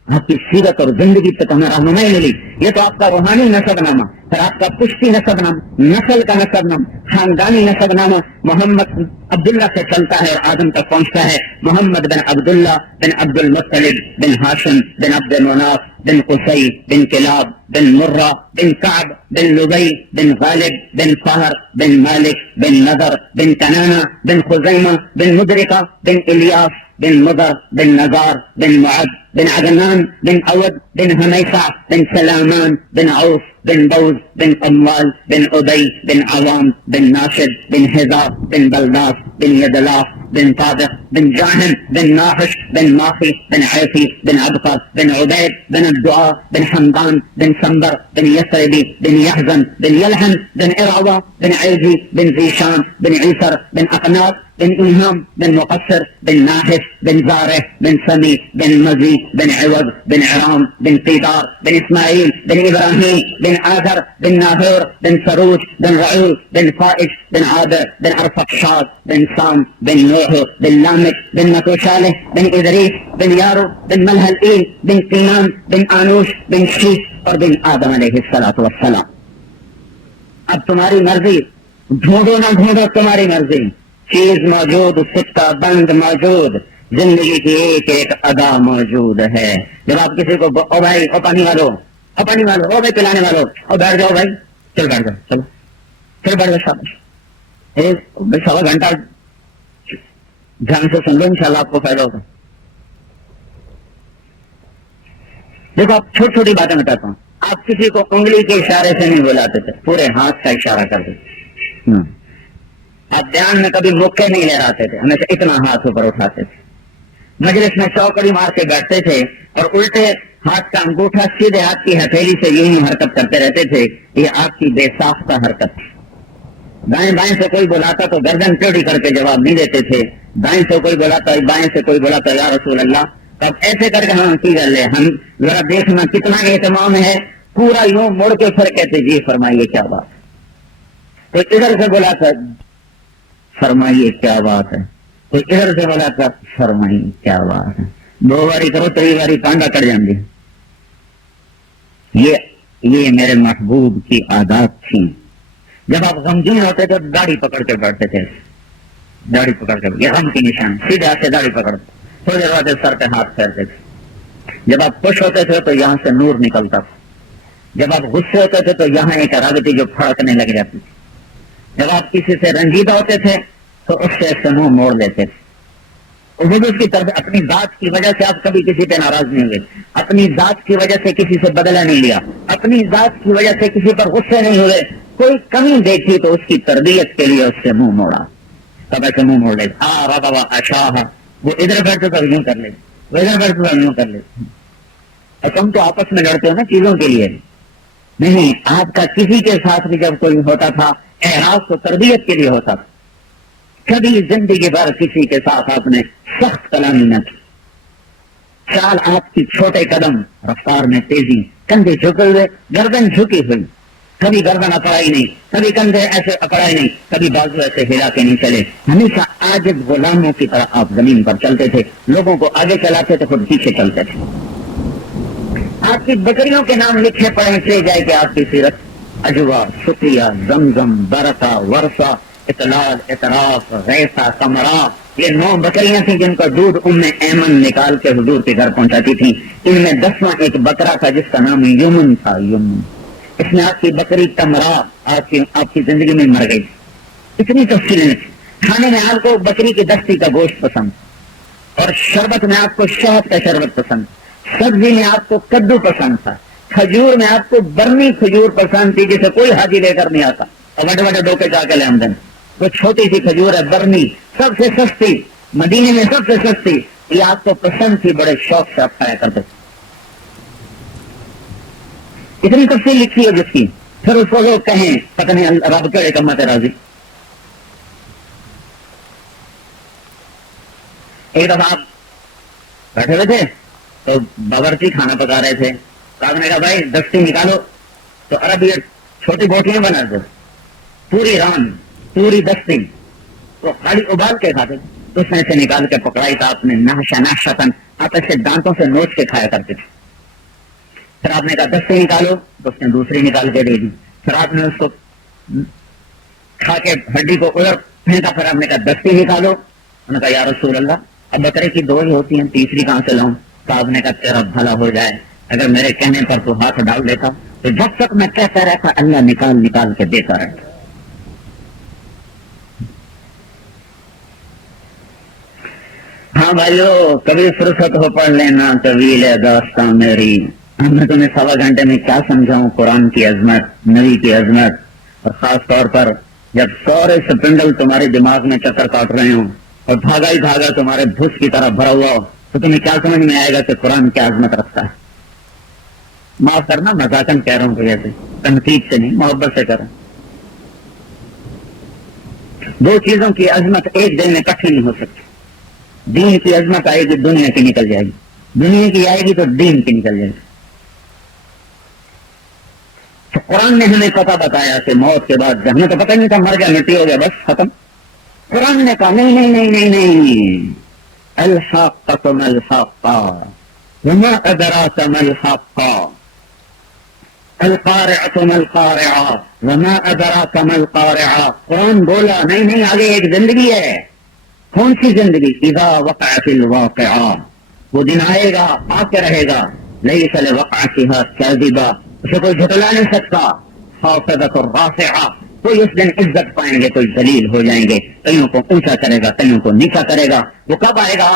آپ کی سیرت اور زندگی تک ہمیں رہنمائی ملی. یہ تو آپ کا روحانی نسب نامہ، پھر آپ کا پشتی نسب نامہ، نسل کا نسب نامہ، خاندانی نسب نامہ محمد عبداللہ سے چلتا ہے اور آدم تک پہنچتا ہے. محمد بن عبداللہ بن عبد المطلب بن ہاشم بن عبد مناف بن قصی بن کلاب بن مرہ بن کعب بن لبی بن غالب بن فہر بن مالک بن نضر بن کنانہ بن خزیمہ بن مدرکہ بن الیاس بن مضر بن نزار بن معد بن عدنان بن عود بن حمیسہ بن سلامان بن عوف بن بوز بن اموال بن ابی بن عوام بن ناشد بن حذا بن بلداس بن یدلاف بن طابق بن جاہم بن ناحش بن ماخی بن عیفی بن عبقر بن عبید بن الدعاء بن حمدان بن سنبر بن یسربی بن یحزن بن یلحن بن ارعوہ بن عیزی بن ذیشان بن عیسر بن اقناط بن ایہام بن مقصر بن ناحس بن زارح بن سمی بن مزی بن عوض بن عرام بن قیدار بن اسماعیل بن ابراہیم بن آذر بن ناہور بن سروج بن رعول بن فائش بن عابر بن ارفقشاد بن سام بن نوح بن لامک بن متوشالح بن ادریس بن یارو بن ملحل بن قینان بن آنوش بن شیش اور بن آدم علیہ السلام. اب تمہاری مرضی، ڈھونڈو نہ ڈھونڈو تمہاری مرضی. چیز موجود، سکہ بند موجود، زندگی کی ایک ایک ادا موجود ہے. جب آپ کسی کو او بھائی او پانی والو، او پانی والو، او بھائی پلانے والو، او بیٹھ جاؤ بھائی، چل بیٹھ جاؤ، چلو پھر بیٹھ جاؤ، شاباش، سوا گھنٹہ دھیان سے سن لو، انشاءاللہ آپ کو فائدہ ہوگا. دیکھو آپ چھوٹی چھوٹی باتیں بتاتا ہوں. آپ کسی کو انگلی کے اشارے سے نہیں بلاتے تھے، پورے ہاتھ کا اشارہ کر دیتے. آپ دھیان میں کبھی مکے نہیں لہراتے تھے، ہمیشہ اتنا ہاتھ اوپر اٹھاتے تھے. مجلس میں چوکڑی مار کے بیٹھتے تھے اور الٹے ہاتھ کا انگوٹھا سیدھے ہاتھ کی ہتھیلی سے یوں ہی حرکت کرتے رہتے تھے. یہ آپ کی بے ساختہ حرکت تھی. دائیں بائیں سے کوئی بلاتا تو گردن ٹیڑھی کر کے جواب نہیں دیتے تھے. دائیں سے کوئی بلاتا، بائیں سے کوئی بلاتا، یا رسول اللہ، تب ایسے کر کے ہم کی کر لے، ہم ذرا دیکھنا کتنا اہتمام ہے. پورا یوں مڑ کے پھر کہتے جی فرمائیے کیا بات. کوئی ادھر سے بلاتا فرمائیے کیا بات ہے، کوئی ادھر سے بولا کر فرمائیے کیا بات ہے. دو باری کرو، تری باری پانڈا کر جاندی. یہ میرے محبوب کی عادات تھی. جب آپ غمگین ہوتے تھے داڑھی پکڑ کے بیٹھتے تھے، داڑھی پکڑ کے، یہ غم کی نشان، سیدھے ہاتھ سے داڑھی پکڑ، تھوڑی دیر بعد سر پہ ہاتھ پھیرتے تھے. جب آپ خوش ہوتے تھے تو یہاں سے نور نکلتا تھا. جب آپ غصے ہوتے تھے تو یہاں ایک رگ تھی جو پھڑکنے لگ جاتی تھی. جب آپ کسی سے رنجیدہ ہوتے تھے تو اس سے منہ موڑ لیتے تھے. اس کی طرف اپنی ذات کی وجہ سے آپ کبھی کسی پہ ناراض نہیں ہوئے، اپنی ذات کی وجہ سے کسی سے بدلہ نہیں لیا، اپنی ذات کی وجہ سے کسی پر غصے نہیں ہوئے. کوئی کمی دیکھی تو اس کی تربیت کے لیے اس سے منہ موڑا. تب ایسے منہ موڑ لیتے. وہ ادھر بیٹھتے تو یوں کر لیتے، وہ ادھر بیٹھتے تو یوں کر لیتے. اور تم تو آپس میں لڑتے ہو نا چیزوں کے لیے. نہیں، آپ کا کسی کے ساتھ بھی جب کوئی ہوتا تھا اعراض تو تربیت کے لیے ہوتا تھا. کبھی زندگی بھر کسی کے ساتھ آپ نے سخت کلامی نہ کی، چال آپ کی چھوٹے قدم، رفتار میں تیزی، کندھے جھکے ہوئے، گردن جھکی ہوئی، کبھی گردن اکڑائی نہیں، کبھی کندھے ایسے اکڑائی نہیں، کبھی بازو ایسے ہلا کے نہیں چلے، ہمیشہ عاجز غلاموں کی طرح آپ زمین پر چلتے تھے، لوگوں کو آگے چلاتے تھے، خود پیچھے چلتے تھے۔ آپ کی بکریوں کے نام لکھے پڑے چلے جائے کہ آپ کی سیرت اجوا، سقیہ، زمزم، برکہ، ورثہ، اطلال، اطراف، ریسا، کمرا، یہ 9 بکریاں تھیں جن کا دودھ ایمن نکال کے حضور کے گھر پہنچاتی تھیں۔ ان میں 10واں ایک بکرا تھا جس کا نام یمن تھا، یمن۔ اس میں آپ کی بکری کمرا آپ کی زندگی میں مر گئی۔ اتنی تفصیلیں تھیں۔ کھانے میں آپ کو بکری کی دستی کا گوشت پسند، اور شربت میں آپ کو شہد کا شربت پسند، سبزی میں آپ کو کدو پسند تھا، کھجور میں آپ کو برنی کھجور پسند تھی جسے کوئی حاجی لے کر نہیں آتا، اور بڑے بڑے ڈوکے جا کے لے آمدن، وہ چھوٹی سی کھجور ہے برنی، سب سے سستی، مدینے میں سب سے سستی، یہ آپ کو پسند تھی، بڑے شوق سے آپ کھایا کرتے تھے۔ اتنی تفصیل لکھی ہے جس کی، پھر اس کو لوگ کہیں پتہ نہیں رب کے کمت راضی۔ ایک دفعہ آپ بیٹھے ہوئے تھے تو باورچی کھانا پکا رہے تھے، تو آپ نے کہا بھائی دستی نکالو، تو عرب یہ چھوٹی بوٹیاں بنا دو، پوری ران، پوری دستی، تو خالی ابال کے کھاتے، تو اس میں سے نکال کے پکڑائی تھا آپ نے، نحشن، آپ ایسے دانتوں سے نوچ کے کھایا کرتے تھے۔ پھر آپ نے کہا دستی نکالو، تو اس نے دوسری نکال کے دے دی، پھر آپ نے اس کو کھا کے ہڈی کو ادھر پھینکا، پھر آپ نے کہا دستی نکالو، انہوں نے کہا یا رسول اللہ اب بکرے کی 2 ہی ہوتی ہیں، تیسری کہاں سے لاؤں؟ تو آپ نے کہا تیرا بھلا ہو جائے، اگر میرے کہنے پر تو ہاتھ ڈال دیتا، تو جب تک میں کہتا رہتا اللہ نکال نکال کے دیتا رہتا۔ ہاں بھائیو، کبھی فرصت ہو پڑھ لینا طویل داستان میری، میں تمہیں 1.25 گھنٹے میں کیا سمجھاؤں قرآن کی عظمت، نبی کی عظمت، اور خاص طور پر جب سورے سپنڈل تمہارے دماغ میں چکر کاٹ رہے ہوں اور بھاگا ہی بھاگا تمہارے بھوس کی طرح بھرا ہوا ہو، تو تمہیں کیا سمجھ میں آئے گا کہ قرآن کیا عظمت رکھتا ہے۔ معاف کرنا، مذاقن کہہ رہا ہوں کہ ایسے تنقید سے نہیں، محبت سے کر رہا ہوں۔ 2 چیزوں کی عظمت ایک دن میں اکٹھی نہیں ہو سکتی۔ دین کی عظمت آئے گی دنیا کی نکل جائے گی، دنیا کی آئے گی تو دین کی نکل جائے گی۔ تو قرآن نے ہمیں پتہ بتایا کہ موت کے بعد، ہمیں تو پتہ نہیں تھا، مر گیا مٹی ہو گیا بس ختم۔ قرآن نے کہا نہیں نہیں نہیں نہیں نہیں، الحاقۃ ما الحاقۃ وما ادراک ما الحاقۃ القارعۃ ما القارعۃ وما ادراک ما القارعۃ۔ قرآن بولا نہیں نہیں، آگے ایک زندگی ہے۔ کون سی زندگی؟ اذا وقعت الواقعہ، وہ دن آئے گا، آ کے رہے گا، لیس لوقعتها کاذبہ، اسے کوئی جھٹلا نہیں سکتا، خافضۃ الرافعہ، کوئی اس دن عزت پائیں گے، کوئی ذلیل ہو جائیں گے، کئیوں کو اونچا کرے گا، کئیوں کو نیچا کرے گا۔ وہ کب آئے گا؟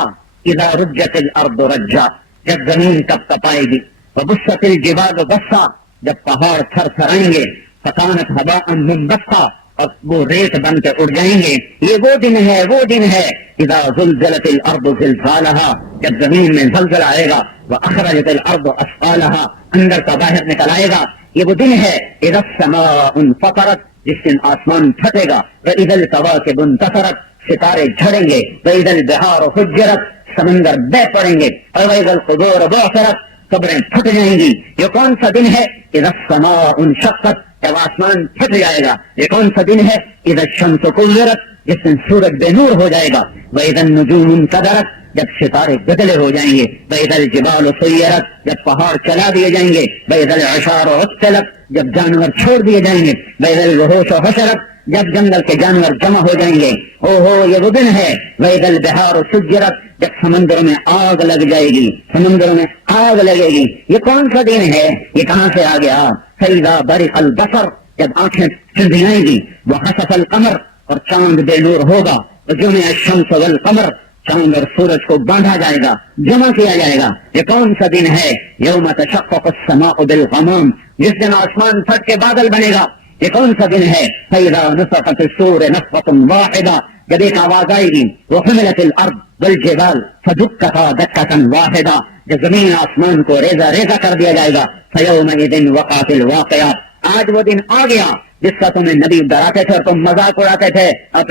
اذا رجت الارض رجا، جب زمین کب کپائے گی، وبست الجبال بسا، جب پہاڑ تھر تھرائیں گے، فکانت هباء منبثا، اور وہ ریت بن کے اڑ جائیں گے۔ یہ وہ دن ہے، وہ دن ہے اذا زلزلت الارض زلزالها، جب زمین میں زلزلہ آئے گا، واخرجت الارض اثقالها، اندر کا باہر نکل آئے گا۔ یہ وہ دن ہے اذا السماء انفطرت، جس دن آسمان پھٹے گا، واذا الكواكب انتثرت، ستارے جھڑیں گے، واذا البحار فجرت، سمندر بہ پڑیں گے، اور واذا القبور بعثرت، قبریں پھٹ جائیں گی۔ یہ کون سا دن ہے؟ اذا السماء انشقت، جب آسمان پھٹ جائے گا۔ یہ کون سا دن ہے؟ اذا الشمس کورت، جس دن سورج بے نور ہو جائے گا۔ واذا النجوم انکدرت، جب ستارے بدلے ہو جائیں گے۔ واذا الجبال سیرت، جب پہاڑ چلا دیے جائیں گے۔ واذا العشار عطلت، جب جانور چھوڑ دیے جائیں گے۔ واذا الوحوش حشرت، جب جنگل کے جانور جمع ہو جائیں گے۔ او ہو، یہ وہ دن ہے۔ واذا البحار سجرت، جب سمندر میں آگ لگ جائے گی، سمندر میں آگ لگے گی۔ یہ کون سا دن ہے؟ یہ کہاں سے آ گیا؟ فَإِذَا بَرِقَ الْبَصَرُ، جب آنکھیں چندیائیں گی۔ وَخَسَفَ الْقَمَرُ، اور چاند بے نور ہوگا۔ وَجُمِعَ الشَّمْسُ وَالْقَمَرُ، چاند اور سورج کو باندھا جائے گا، جمع کیا جائے گا۔ یہ کون سا دن ہے؟ یوم تشقق السماء بالغمام، جس دن آسمان پھٹ کے بادل بنے گا۔ یہ کون سا دن ہے؟ فَإِذَا نُفِخَ فِي الصُّورِ نَفْخَةٌ وَاحِدَةٌ، جب ایک آواز آئے گی۔ وَحُمِلَتِ الْأَرْضُ وَالْجِبَالُ فَدُكَّتَا دَكَّةً وَاحِدَةً، جب زمین آسمان کو ریزہ ریزہ کر دیا جائے گا۔ فَيَوْمَئِذٍ وَقَعَتِ الْوَاقِعَةُ، آج وہ دن آ گیا جس کا تمہیں نبی ڈراتے تھے اور تم مذاق اڑاتے تھے. آپ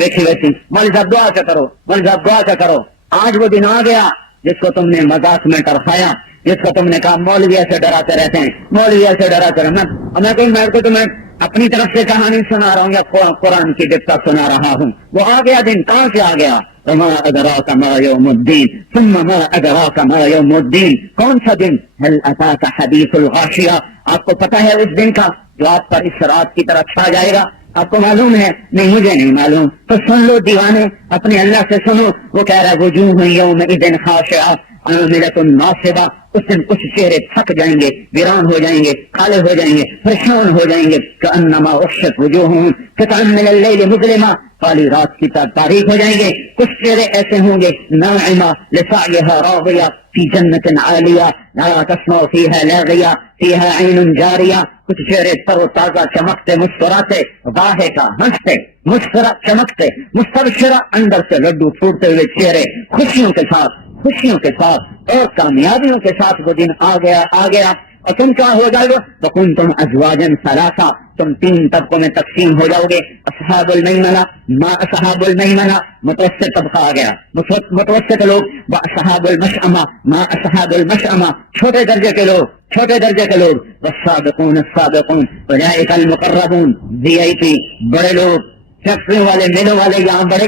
دیکھی ویسی مول صاحب دعا کیا کرو, مول صاحب دعا کیا کرو. آج وہ دن آ گیا جس کو تم نے مذاق میں ٹرفایا, جس کو تم نے کہا مولوی سے ڈراتے رہتے ہیں, مولوی سے ڈراتے رہتے ہیں. میں تمہیں اپنی طرف سے کہانی سنا رہا ہوں یا قرآن کی دقت سنا رہا ہوں. وہ آ گیا دن, کہاں سے آ گیا؟ وما ادراک ما یوم الدین ثم ما ادراک ما یوم الدین. کون سا دن؟ هل اتاک حدیث الغاشیہ. آپ کو پتہ ہے اس دن کا جو آپ پر اس رات کی طرح چھا جائے گا؟ آپ کو معلوم ہے؟ نہیں, مجھے نہیں معلوم. تو سن لو دیوانے, اپنے اللہ سے سنو. وہ کہہ رہا ہے وجوہ یومئذ خاشعہ عاملۃ ناصبہ. اس دن کچھ چہرے تھک جائیں گے, ویران ہو جائیں گے, کالے ہو جائیں گے, پریشان ہو جائیں گے. کأنما اغشت وجوہہم قطعا من اللیل مظلما. کالی رات کی طرح تاریک ہو جائیں گے. کچھ چہرے ایسے ہوں گے ناعمہ لسعیہا راضیہ فی جنت عالیہ لا تسمع فیہا لاغیہ فیہا عین جاریہ. کچھ چہرے تر و تازہ, چمکتے, مسکراتے, واہے کا ہنستے, مسکرا چمکتے, مستبشرہ, اندر سے لڈو پھوٹتے ہوئے چہرے, خوشیوں کے ساتھ, خوشیوں کے ساتھ اور کامیابیوں کے ساتھ وہ دن آ گیا. اور تم کیا ہو جاؤ گے؟ فکنتم ازواجا ثلاثا. تم تین طبقوں میں تقسیم ہو جاؤ گے. اصحاب المیمنہ, ما اصحاب المیمنہ, متوسط طبقہ آ گیا, متوسط لوگ. واصحاب المشأمہ, ما اصحاب المشأمہ, چھوٹے درجے کے لوگ, چھوٹے درجے کے لوگ. والسابقون السابقون اولئک المقربون, وی آئی پی, بڑے لوگ, فیکٹریوں والے, میلوں والے, یہاں بڑے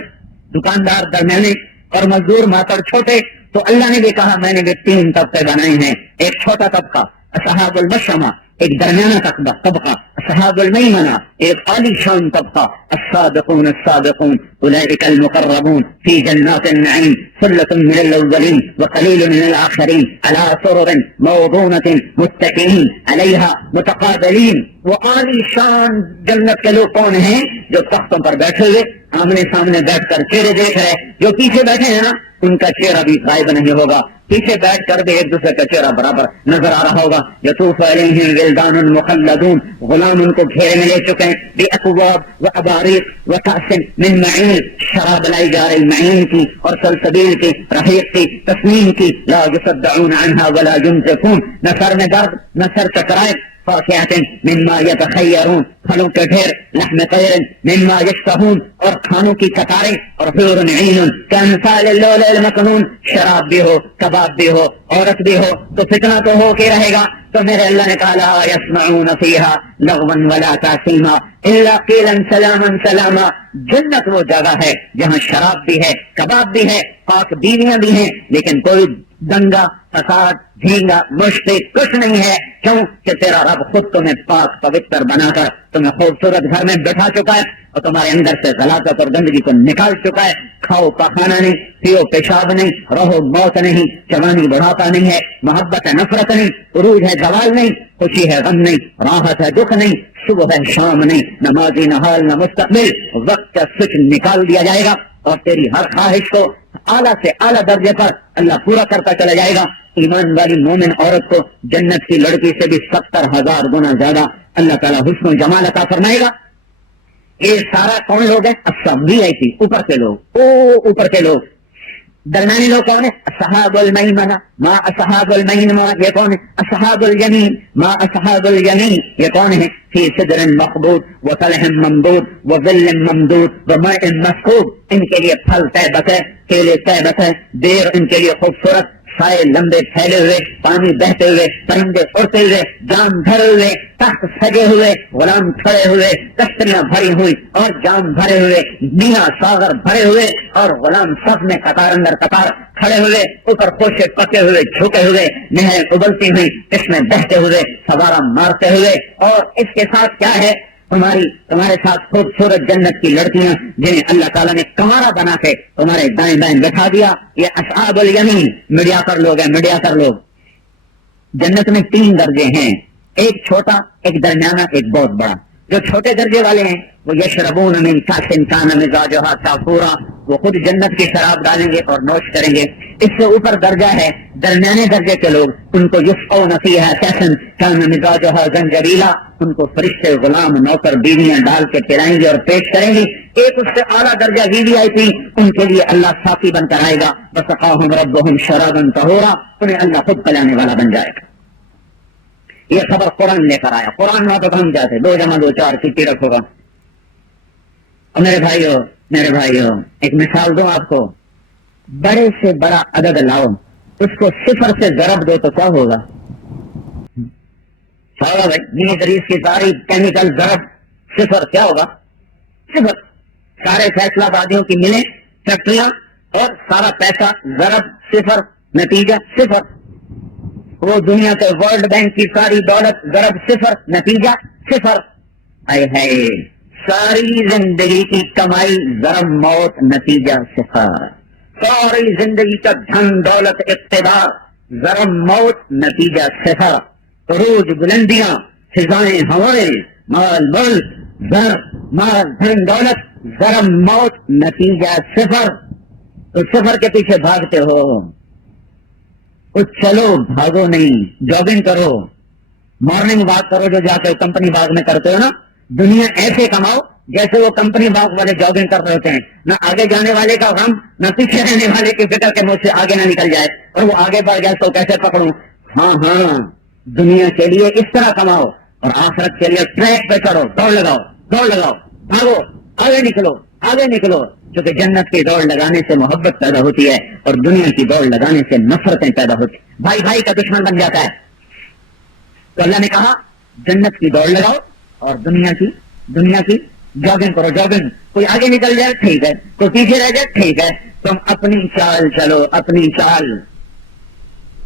دکاندار درمیانے اور مزدور ماتر چھوٹے. تو اللہ نے بھی کہا میں نے بھی تین طبقے بنائے ہیں. ایک چھوٹا طبقہ اصحاب المشأمہ, ایک درمیانہ طبقہ اصحاب المیمنہ, ایک عالی شان طبقہ السابقون السابقون اولئک المقربون فی جنات النعیم ثلۃ من الاولین وقلیل من الآخرین علی سرر موضونۃ متکئین علیہا متقابلین. وہ عالی شان جنت کے لوگ کون ہیں؟ جو تختوں پر بیٹھے ہوئے آمنے سامنے بیٹھ کر چہرے دیکھ رہے. جو پیچھے بیٹھے ہیں نا ان کا چہرہ بھی غائب نہیں ہوگا, پیچھے بیٹھ کر بھی ایک دوسرے کا چہرہ برابر نظر آ رہا ہوگا. یطوف علیہم ولدان مخلدون, غلام ان کو گھیرے میں لے چکے ہیں. بأکواب واباریق وکأس من معین, شراب لائی جا رہی معین کی اور سلسبیل کی, رحیق کی, تسنیم کی. لا یصدعون عنها ولا ينزفون, نہ سر میں درد نہ سر چکرائے. فاکہۃ مما یتخیرون, پھلوں کے ڈھیر. لحم طیر مما یشتہون, اور کھانوں کی قطاریں. اور حور عین کامثال اللؤلؤ المکنون, شراب بھی ہو, کباب بھی ہو, عورت بھی ہو, تو فتنہ تو ہو کے رہے گا. تو میرے اللہ نے کہا لا یسمعون فیہا لغوا ولا تأثیما الا قیلا سلاما سلاما. جنت وہ جگہ ہے جہاں شراب بھی ہے, کباب بھی ہے, پاک بیویاں بھی ہیں, لیکن کوئی دنگا, فساد, جھینگا, مشتی کچھ نہیں ہے. کیوں کہ تیرا رب خود تمہیں پاک پوتر بنا کر تمہیں خوبصورت گھر میں بٹھا چکا ہے اور تمہارے اندر سے غلاظت اور گندگی کو نکال چکا ہے. کھاؤ پاخانہ نہیں, پیو پیشاب نہیں, رہو موت نہیں, جوانی بڑھاپا نہیں ہے, محبت ہے نفرت نہیں, عروج ہے زوال نہیں, خوشی ہے غم نہیں, راحت ہے دکھ نہیں, صبح ہے شام نہیں, نہ ماضی نہ حال نہ مستقبل. وقت کا سوئچ نکال دیا جائے گا اور تیری ہر خواہش کو اعلیٰ سے اعلیٰ درجے پر اللہ پورا کرتا چلا جائے گا. ایمان والی مومن عورت کو جنت کی لڑکی سے بھی 70,000 گنا زیادہ اللہ تعالیٰ حسن و جمال عطا فرمائے گا. یہ سارا کون لوگ ہیں؟ وی آئی پی, اوپر کے لوگ, اوپر کے لوگ. درمیانی لوگ کون ہیں؟ اصحاب المیمنہ, ما اصحاب المیمنہ, یہ کون ہے؟ اصحاب الیمین, ما اصحاب الیمین, یہ کون ہے؟ فی صدر مخبود وطلح ممدود وظل ممدود وماء مسکوب. ان کے لیے پھل طیبت ہے, کیلے طیبت ہے, دیر ان کے لیے خوبصورت, سائے لمبے پھیلے ہوئے, پانی بہتے ہوئے, پرندے اڑتے ہوئے, جام بھرے ہوئے, تخت سجے ہوئے, غلام کھڑے ہوئے, کشتیاں بھری ہوئی اور جام بھرے ہوئے, مینا ساغر بھرے ہوئے اور غلام صف میں قطار اندر قطار کھڑے ہوئے, اوپر خوشے پکے ہوئے, جھکے ہوئے, نہریں ابلتی ہوئی, اس میں بہتے ہوئے, سوارا مارتے ہوئے. اور اس کے ساتھ کیا ہے؟ تمہارے ساتھ خوبصورت جنت کی لڑکیاں جنہیں اللہ تعالیٰ نے کمارہ بنا کے تمہارے دائیں بائیں بٹھا دیا. یہ اصحاب الیمین میڈیا کر لوگ ہیں, میڈیا کر لوگ. جنت میں 3 درجے ہیں, ایک چھوٹا, ایک درمیانہ, ایک بہت بڑا. جو چھوٹے درجے والے ہیں وہ یشربون من کأس کان مزاجها کافورا, وہ خود جنت کی شراب ڈالیں گے اور نوش کریں گے. اس سے اوپر درجہ ہے درمیانے درجے کے لوگ, ان کو یسقون فیہا کأسا کان مزاجها زنجبیلا, ان کو فرشتے, غلام, نوکر, بیویاں ڈال کے پلائیں گے اور پیش کریں گے. ایک اس سے اعلیٰ درجہ وی آئی پی, ان کے لیے اللہ ساقی بن کر آئے گا. وسقاہم ربہم شرابا طہورا, انہیں اللہ خود پلانے والا بن جائے گا. یہ خبر قرآن لے کر آیا. قرآن میں تو ہم جاتے 2 × 2 4 چٹھی رکھو گا. اور میرے بھائیو ایک مثال دوں آپ کو. بڑے سے بڑا عدد لاؤ, اس کو 0 سے ضرب دو تو کیا ہوگا؟ بھائی دریس کی ساری کیمیکل ضرب 0 کیا ہوگا؟ 0. سارے فیصلہ بازیوں کی ملیں فیکٹریاں اور سارا پیسہ ضرب 0, نتیجہ 0. وہ دنیا کے ورلڈ بینک کی ساری دولت ضرب 0, نتیجہ 0. ہے ساری زندگی کی کمائی ضرب موت, نتیجہ 0. ساری زندگی کا دھن دولت اقتدار ضرب موت, نتیجہ 0. عروج بلندیاں فضائیں ہوائیں مال ملک ضرب مال دھن دولت ضرب موت, نتیجہ 0. تو 0 کے پیچھے بھاگتے ہو. چلو بھاگو نہیں, جاگنگ کرو, مارننگ واک کرو جو جا کے کمپنی باغ میں کرتے ہو نا. دنیا ایسے کماؤ جیسے وہ کمپنی باغ والے جاگنگ کر رہے ہوتے ہیں. نہ آگے جانے والے کا غم, نہ پیچھے رہنے والے کی فکر کے منہ سے آگے نہ نکل جائے اور وہ آگے بڑھ گیا تو کیسے پکڑوں. ہاں دنیا کے لیے اس طرح کماؤ اور آخرت کے لیے ٹریک پہ چڑھو, دوڑ لگاؤ, بھاگو, آگے نکلو. کیونکہ جنت کی دوڑ لگانے سے محبت پیدا ہوتی ہے اور دنیا کی دوڑ لگانے سے نفرتیں پیدا ہوتی ہیں. بھائی بھائی کا دشمن بن جاتا ہے. تو اللہ نے کہا جنت کی دوڑ لگاؤ اور دنیا کی جاگنگ کرو. جاگنگ, کوئی آگے نکل جائے ٹھیک ہے, کوئی پیچھے رہ جائے ٹھیک ہے, تم اپنی چال چلو, اپنی چال.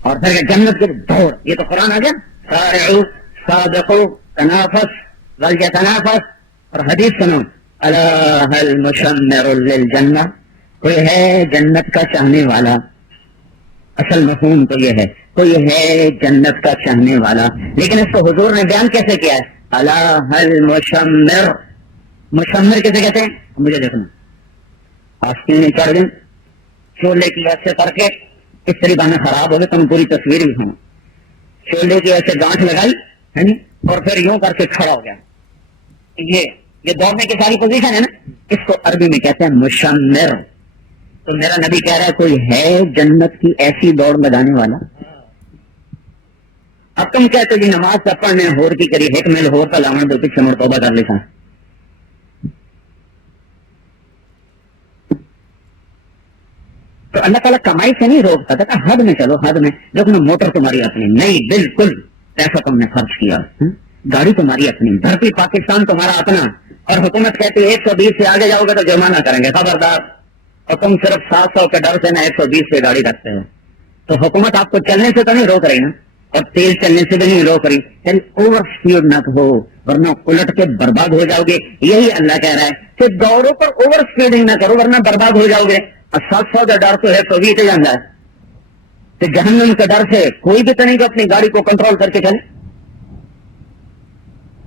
اور پھر جنت کی دوڑ, یہ تو قرآن آ گیا. سارعوا سابقوا تنافس ولیتنافس. اور حدیث سنو, الا هل مشمر للجنہ, کوئی ہے جنت کا چاہنے والا. اصل مفہوم تو یہ ہے, کوئی ہے جنت کا چاہنے والا. لیکن اس کو حضور نے بیان کیسے کیا ہے؟ الا هل مشمر. مشمر کیسے کہتے ہیں؟ مجھے دیکھنا. آستین میں چڑھ دیں شولے کی ایسے کر کے, اس طریقہ میں خراب ہو گئے تم پوری تصویر بھی ہوں. شولے کی ایسے گانٹھ لگائی اور پھر یوں کر کے کھڑا ہو گیا. یہ دوڑنے کی ساری پوزیشن ہے نا, اس کو عربی میں کہتے ہیں مشمر. تو میرا نبی کہہ رہا ہے کوئی ہے جنت کی ایسی دوڑ لگانے والا. اب تم کہتے جی نماز کا پڑھنے ہور کی کری ایک میل ہور کا لاؤں دو پیچھے مڑ توبہ کر لیتا. تو اللہ تعالیٰ کمائی سے نہیں روکتا تھا, حد میں چلو, حد میں. دیکھو موٹر تمہاری اپنی نہیں, بالکل پیسہ تم نے خرچ کیا, گاڑی تمہاری اپنی, دھرتی پاکستان تمہارا اپنا, اور حکومت کہتی ہے 120 سے آگے جاؤ گے تو جرمانہ کریں گے, خبردار. اور تم صرف 700 کے ڈر سے نہ 120 پہ گاڑی رکھتے ہو. تو حکومت آپ کو چلنے سے تو نہیں روک رہی نا, اور تیز چلنے سے بھی نہیں روک رہی. یعنی اوور اسپیڈ نہ ہو ورنہ الٹ کے برباد ہو جاؤ گے. یہی اللہ کہہ رہا ہے کہ دوڑوں پر اوور اسپیڈنگ نہ کرو ورنہ برباد ہو جاؤ گے. اور 700 کا ڈر تو ہے تو بھی جانا ہے, تو جہنم کے ڈر سے کوئی بھی تو نہیں کہ اپنی گاڑی کو کنٹرول کر کے چلے.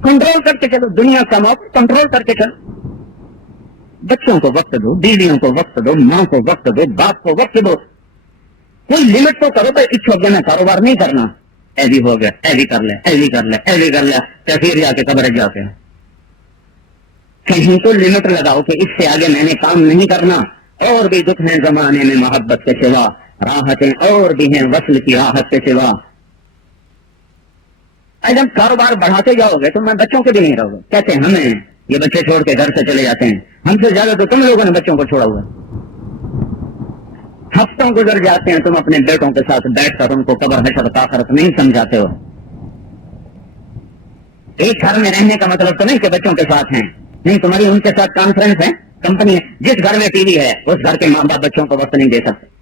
کنٹرول کر کے چلو, دنیا کماؤ کنٹرول کر کے چلو. بچوں کو وقت دو, بیویوں کو وقت دو, ماں کو وقت دو, باپ کو وقت دو. کوئی لمٹ تو کرو بھائی, اچھا میں کاروبار نہیں کرنا, ایوی ہو گیا, ایوی کر لے, ایوی کر لے, ایوی کر لے, یا پھر جا کے قبر جاتے ہیں. کہیں تو لمٹ لگاؤ کہ اس سے آگے میں نے کام نہیں کرنا. اور بھی دکھ ہیں زمانے میں محبت کے سوا, راحتیں اور بھی ہیں وصل کی راحت کے سوا. جب کاروبار بڑھاتے جاؤ گے تو میں بچوں کے بھی نہیں رہو گا. کہتے ہیں ہمیں یہ بچے چھوڑ کے گھر سے چلے جاتے ہیں, ہم سے زیادہ تو تم لوگوں نے بچوں کو چھوڑا ہوا. ہفتوں گزر جاتے ہیں تم اپنے بیٹوں کے ساتھ بیٹھ کر ان کو قبر حشر آخرت نہیں سمجھاتے ہو. ایک گھر میں رہنے کا مطلب تو نہیں کہ بچوں کے ساتھ ہیں, نہیں, تمہاری ان کے ساتھ کانفرنس ہے, کمپنی ہے. جس گھر میں ٹی وی ہے اس گھر کے ماں باپ بچوں کو وقت نہیں دے سکتے.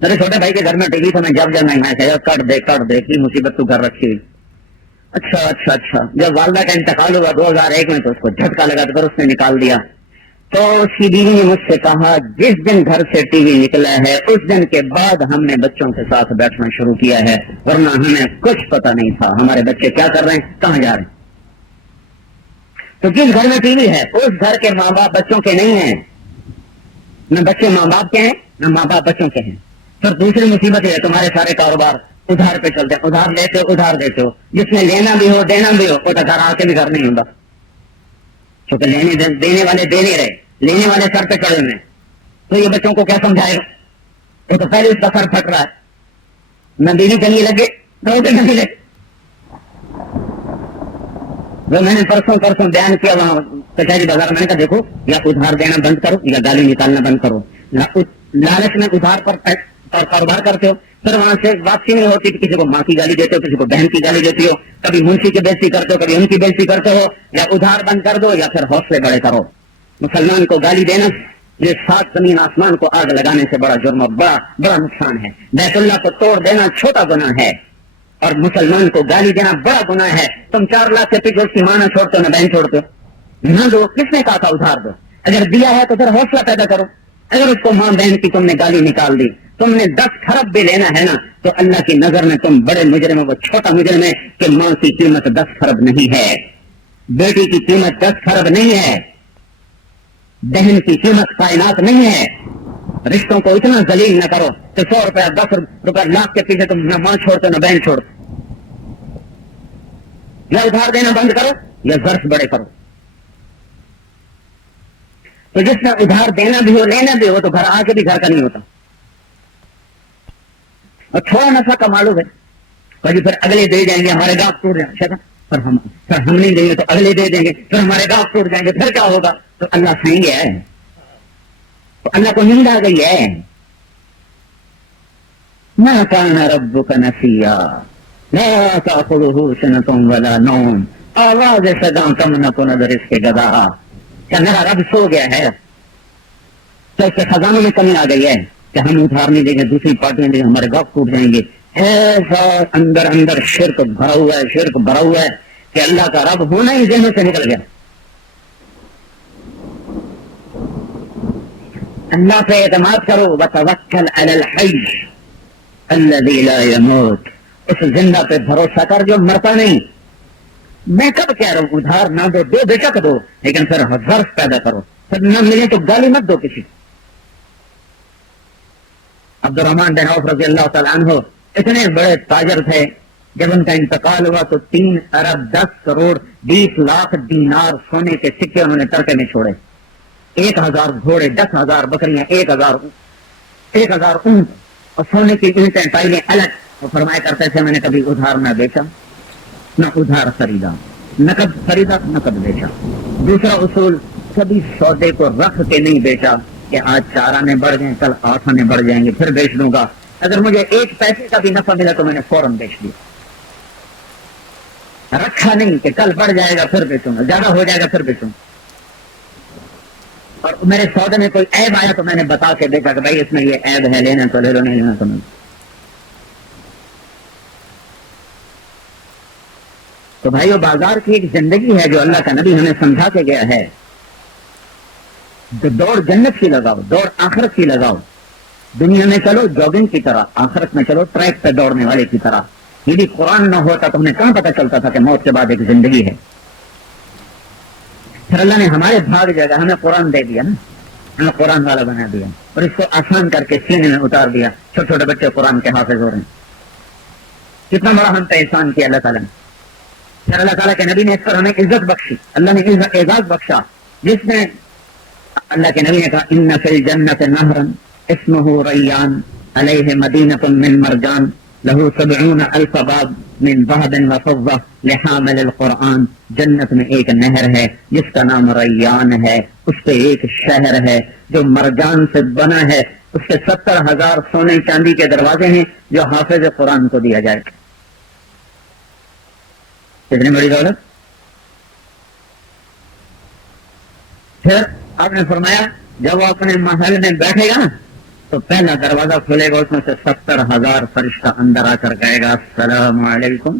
میرے چھوٹے بھائی کے گھر میں ٹی وی تھا, میں جب میں کٹ دے کی مصیبت تو گھر رکھی ہوئی. اچھا جب والدہ کا انتقال ہوا 2001 میں تو اس کو جھٹکا لگا تو پھر اس نے نکال دیا. تو اس کی بیوی نے مجھ سے کہا جس دن گھر سے ٹی وی نکلا ہے اس دن کے بعد ہم نے بچوں کے ساتھ بیٹھنا شروع کیا ہے, ورنہ ہمیں کچھ پتا نہیں تھا ہمارے بچے کیا کر رہے ہیں, کہاں جا رہے ہیں. تو جس گھر میں ٹی وی ہے اس گھر کے ماں باپ بچوں کے نہیں ہیں, نہ بچے ماں باپ کے ہیں نہ ماں باپ بچوں کے ہیں. پھر دوسری مصیبت ہے تمہارے سارے کاروبار ادھار پہ چلتے ہیں, ادھار لیتے ہو ادھار دیتے ہو. جس میں لینا بھی ہو دینا بھی ہو وہ تو گھر آ کے بھی گھر نہیں ہوگا, کیونکہ دینے والے دے نہیں رہے, لینے والے سر پہ چڑھے ہوئے. تو یہ بچوں کو کیا سمجھائے گا, وہ تو پہلے اس کا سر پھٹ رہا ہے. نہ بیوی چنگی لگے نہ وہ چنگی لگے. وہ میں نے پرسوں بیان کیا وہاں کچہری بازار میں نے کہا دیکھو یا ادھار دینا بند کرو یا گالی نکالنا بند کرو. لالچ میں ادھار پر کاروبار کرتے ہو پھر وہاں سے واپسی نہیں ہوتی کہ کسی کو ماں کی گالی دیتے ہو کسی کو بہن کی گالی دیتی ہو کبھی منشی کی بےزتی کرتے ہو کبھی ان کی بےزتی کرتے ہو. یا ادھار بند کر دو یا پھر حوصلے بڑے کرو. مسلمان کو گالی دینا یہ 7 زمین آسمان کو آگ لگانے سے بڑا جرم اور بڑا نقصان ہے. بیت اللہ کو توڑ دینا چھوٹا گناہ ہے اور مسلمان کو گالی دینا بڑا گناہ ہے. تم 4 لاکھ سے پیچھے اس کی ماں نہ چھوڑتے ہو نہ بہن چھوڑتے ہو. نہ دو کس نے کہا تھا ادھار دو. اگر دیا ہے تو پھر حوصلہ پیدا کرو. اگر اس کو ماں بہن کی تم نے گالی نکال دی تم نے 10 کھرب بھی لینا ہے نا تو اللہ کی نظر میں تم بڑے مجرم ہو. وہ چھوٹا مجرم ہے کہ ماں کی قیمت 10 کھرب نہیں ہے, بیٹی کی قیمت 10 کھرب نہیں ہے, بہن کی قیمت کائنات نہیں ہے. رشتوں کو اتنا ذلیل نہ کرو کہ 100 روپیہ 10 روپیہ لاکھ کے پیچھے تم نہ ماں چھوڑتے نہ بہن چھوڑتے. یا ادھار دینا بند کرو یا ظرف بڑے کرو. تو جس میں ادھار دینا بھی ہو لینا بھی ہو تو گھر آ کے بھی گھر کا نہیں ہوتا اور تھوڑا نفع کما لو گے کبھی پھر اگلے دے جائیں گے ہمارے گاؤں ٹوٹ جائیں گے پھر ہم نہیں دیں گے تو اگلے دے دیں گے پھر ہمارے گاؤں ٹوٹ جائیں گے پھر کیا ہوگا. تو اللہ سہیں گے ہے تو اللہ کو نیند آ گئی ہے. ما کان ربک نسیا لا تأخذہ سنۃ ولا نوم. آواز صدا کم نہ کو نظر اس کے گدا. کیا میرا رب سو گیا ہے تو اس کے خزانوں میں کمی آ گئی ہے کہ ہم ادھار نہیں دیں گے دوسری پارٹیاں دیں گے ہمارے گاؤں ٹوٹ جائیں گے. ایسا اندر شرک بھرا ہوا ہے کہ اللہ کا رب ہونا ہی ذہنوں سے نکل گیا. اللہ پہ اعتماد کرو وتوکل علی الحی الذی لا یموت. اس زندہ پہ بھروسہ کر جو مرتا نہیں. میں کب کہہ رہا ہوں ادھار نہ دو بے شک دو لیکن پھر ظرف پیدا کرو. پھر نہ ملے تو گالی مت دو کسی. عبد الرحمن بن عوف رضی اللہ تعالیٰ عنہ اتنے بڑے تاجر تھے. جب ان کا انتقال ہوا تو 3 ارب 10 کروڑ 20 لاکھ دینار سونے کے سکے انہوں نے ترکے میں چھوڑے. 1000 گھوڑے 10,000 بکریاں 1000 اونٹ اور سونے کی اینٹیں ٹائلیں الگ. وہ فرمایا کرتے تھے میں نے کبھی ادھار نہ بیچا نہ ادھار خریدا, نقد خریدا نقد بیچا. دوسرا اصول کبھی سودے کو رکھ کے نہیں بیچا کہ آج 4 آنے بڑھ جائیں کل 8 آنے بڑھ جائیں گے پھر بیچ دوں گا. اگر مجھے 1 پیسے کا بھی نفع ملا تو میں نے فوراً بیچ دیا. رکھا نہیں کہ کل بڑھ جائے گا پھر بیچوں گا, زیادہ ہو جائے گا پھر بیچوں گا. اور میرے سودے میں کوئی عیب آیا تو میں نے بتا کے دیکھا کہ بھائی اس میں یہ عیب ہے لینا تو لے لو نہیں لینا تو نہیں. تو بھائیو بازار کی ایک زندگی ہے جو اللہ کا نبی ہمیں سمجھا کے گیا ہے. دوڑ جنت کی لگاؤ, دوڑ آخرت کی لگاؤ. دنیا میں چلو جاگنگ کی طرح, آخرت میں چلو ٹریک پہ دوڑنے والے کی طرح. یہ بھی قرآن نہ ہوتا تو ہمیں کہاں پتہ چلتا تھا کہ موت کے بعد ایک زندگی ہے. پھر اللہ نے ہمارے بھاگ جگہ ہمیں قرآن دے دیا نا, ہمیں قرآن والا بنا دیا اور اس کو آسان کر کے سینے میں اتار دیا. چھوٹے چھوٹے بچے قرآن کے حافظ ہو رہے ہیں. کتنا بڑا ہم پہ احسان کیا اللہ تعالیٰ نے. پھر اللہ تعالیٰ کے نبی نے اس پر ہمیں عزت بخشی, اللہ نے اعزاز بخشا جس میں اللہ کے نبی نے کہا ان فی الجنت نہرا اسمہ ریان علیہ مدینۃ من مرجان لہو 70,000 باب من ذہب وفضہ لحامل القرآن. جنت میں ایک نہر ہے جس کا نام ریان ہے, اس پہ ایک شہر ہے جو مرجان سے بنا ہے, اس سے 70,000 سونے چاندی کے دروازے ہیں جو حافظ قرآن کو دیا جائے. کتنی بڑی دولت. پھر آپ نے فرمایا جب وہ اپنے محل میں بیٹھے گا نا تو پہلا دروازہ کھلے گا, اس میں سے 70,000 فرشتہ اندر آ کر کہے گا السلام علیکم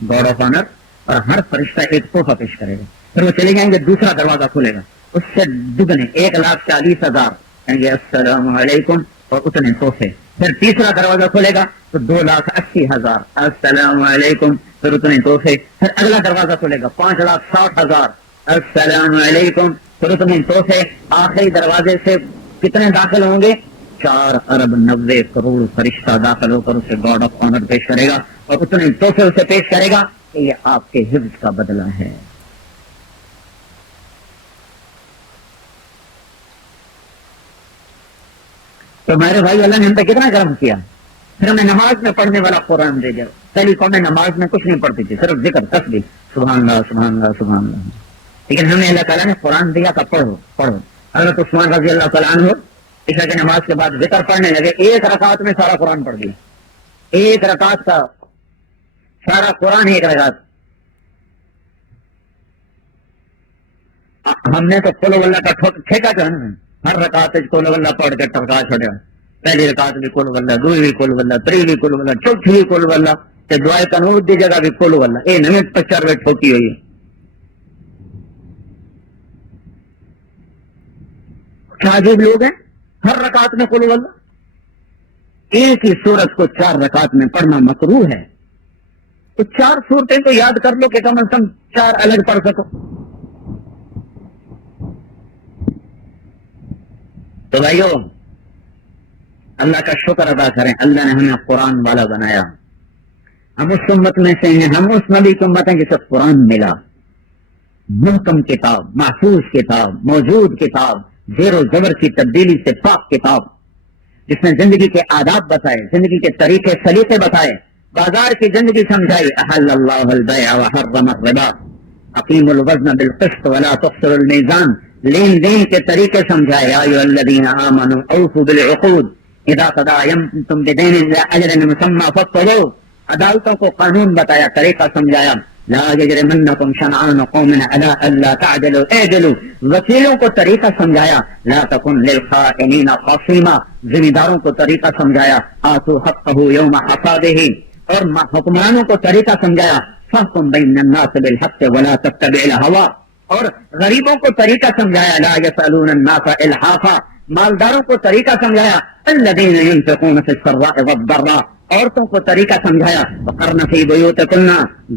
گاڈ آف آنر, اور ہر فرشتہ ایک تحفہ پیش کرے گا. پھر وہ چلے جائیں گے, دوسرا دروازہ کھلے گا, اس سے دگنے 1,40,000 کہیں گے السلام علیکم اور اتنے تحفے. پھر تیسرا دروازہ کھلے گا تو 2,80,000 السلام علیکم پھر اتنے تحفے. پھر اگلا دروازہ کھلے گا 5,60,000 السلام علیکم پھر اتنے تحفے. آخری دروازے سے کتنے داخل ہوں گے 4,90,00,000,000 فرشتہ داخل ہو کر اسے گاڈ آف آنر پیش کرے گا اور اتنے تحفے اسے پیش کرے گا کہ یہ آپ کے حفظ کا بدلہ ہے. تو میرے بھائی اللہ نے ہم پہ کتنا کرم کیا. پھر ہمیں نماز میں پڑھنے والا قرآن دے جائے. پہلی قومیں نماز میں کچھ نہیں پڑھتی تھی, صرف ذکر تسبیح سبحان اللہ سبحان اللہ سبحان اللہ. لیکن ہمیں اللہ تعالیٰ نے قرآن دیا کہ پڑھو پڑھو. حضرت عثمان رضی اللہ تعالیٰ عنہ عشاء کی نماز کے بعد ذکر پڑھنے لگے, ایک رکعت میں سارا قرآن پڑھ دیا. ایک رکعت کا سارا قرآن ایک رکعت. ہم نے تو قل اللہ کا ٹھیکا جو ہے نا, ہر رکعت قل اللہ پڑھ کے ٹرکا چھوڑا. پہلی رکعت بھی قل اللہ, دوسری بھی قل اللہ, تیسری بھی قل اللہ, چوتھی بھی قل اللہ, تے دعائے قنوت دی جگہ بھی قل اللہ. اے نویں 50 ٹھوکی ہوئی. کیا عجیب لوگ ہیں, ہر رکعت میں قل اللہ. ایک ہی سورت کو 4 رکعت میں پڑھنا مکروہ ہے. تو 4 سورتیں تو یاد کر لو کہ کم از کم 4 الگ پڑھ سکو. تو بھائیو اللہ کا شکر ادا کریں, اللہ نے ہمیں قرآن والا بنایا. ہم اس امت میں سے ہیں, ہم اس نبی کی امت ہیں جسے قرآن ملا. محکم کتاب, محفوظ کتاب, موجود کتاب, زیر و زبر کی تبدیلی سے پاک کتاب, جس نے زندگی کے آداب بتائے, زندگی کے طریقے سلیقے بتائے, بازار کی زندگی سمجھائی. احل اللہ البیع وحرم الربا, اقیموا الوزن بالقسط ولا تخسروا الميزان, لین دین کے طریقے سمجھائے. یا ایھا الذین آمنوا اوفوا بالعقود اذا تداینتم بدین الی اجل مسمى فاصبروا, عدالتوں کو قانون بتایا, طریقہ سمجھایا. لا یجرمنکم شنآن قوم علی الا تعدلوا اعدلوا, وکیلوں کو طریقہ سمجھایا. لا تکن للخائنین خصیما, ذمہ داروں کو طریقہ سمجھایا. آتوا حقہ یوم حصادہ, اور حکمرانوں کو طریقہ سمجھایا. فاحکم بین الناس بالحق ولا تتبع الہوی, اور غریبوں کو طریقہ سمجھایا. لا یسألون الناس الحافا, مالداروں کو طریقہ سمجھایا. الذین ينفقون فی السراء والضراء, عورتوں کو طریقہ سمجھایا. وقرن فی بیوتکن,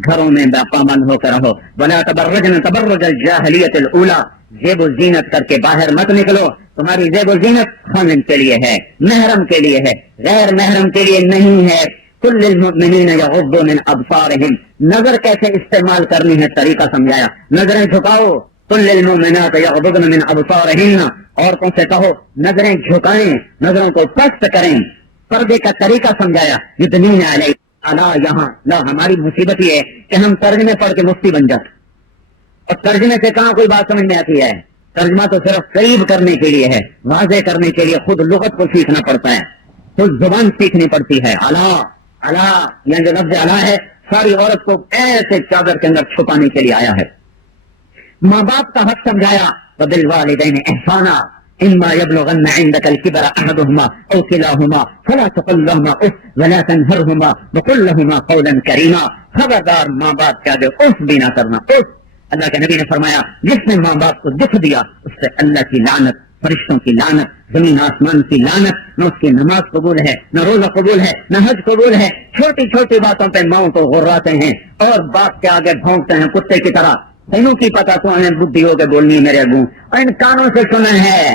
گھروں میں پابند ہو کر رہو. ولا تبرجن تبرج الجاہلیۃ الاولی, زیب و زینت کر کے باہر مت نکلو. تمہاری زیب و زینت خاوند کے لیے ہے, محرم کے لیے ہے, غیر محرم کے لیے نہیں ہے. کل المؤمنین یغضوا من ابصارہم, نظر کیسے استعمال کرنی ہے طریقہ سمجھایا. نظریں جھکاؤ. کل المؤمنات یغضضن من ابصارہن, عورتوں سے کہو نظریں جھکائیں, نظروں کو پست کریں. پردے کا طریقہ سمجھایا. یدنین علیہ الا, یہاں لا, ہماری مصیبت یہ ہے کہ ہم ترجمے پڑھ کے مفتی بن جاتے, اور ترجمے سے کہاں کوئی بات سمجھ میں آتی ہے. ترجمہ تو صرف قریب کرنے کے لیے ہے, واضح کرنے کے لیے خود لغت کو سیکھنا پڑتا ہے, خود زبان سیکھنی پڑتی ہے. الا الا, یہاں جو لفظ الا ہے ساری عورت کو ایسے چادر کے اندر چھپانے کے لیے آیا ہے. ماں باپ کا حق سمجھایا. وبالوالدین احسانا, اما يبلغن عندك الكبر احدهما او كلاهما فلا تقل لهما اف ولا تنهرهما وقل لهما قولا كريما. خبردار ماں باپ کا جو اف بھی نہ کرنا. اف, اللہ کے نبی نے فرمایا جس نے ماں باپ کو دکھ دیا اس سے اللہ کی لعنت, فرشتوں کی لعنت, زمین آسمان کی لعنت. نہ اس کی نماز قبول ہے, نہ روزہ قبول ہے, نہ حج قبول ہے. چھوٹی چھوٹی باتوں پہ ماؤں کو غراتے ہیں اور باپ کے آگے بھونکتے ہیں کتے کی طرح. تینوں کی پتا تو ہمیں بدھی ہو کے بولنی ہے میرے اگوں, اور ان کانوں سے سنا ہے.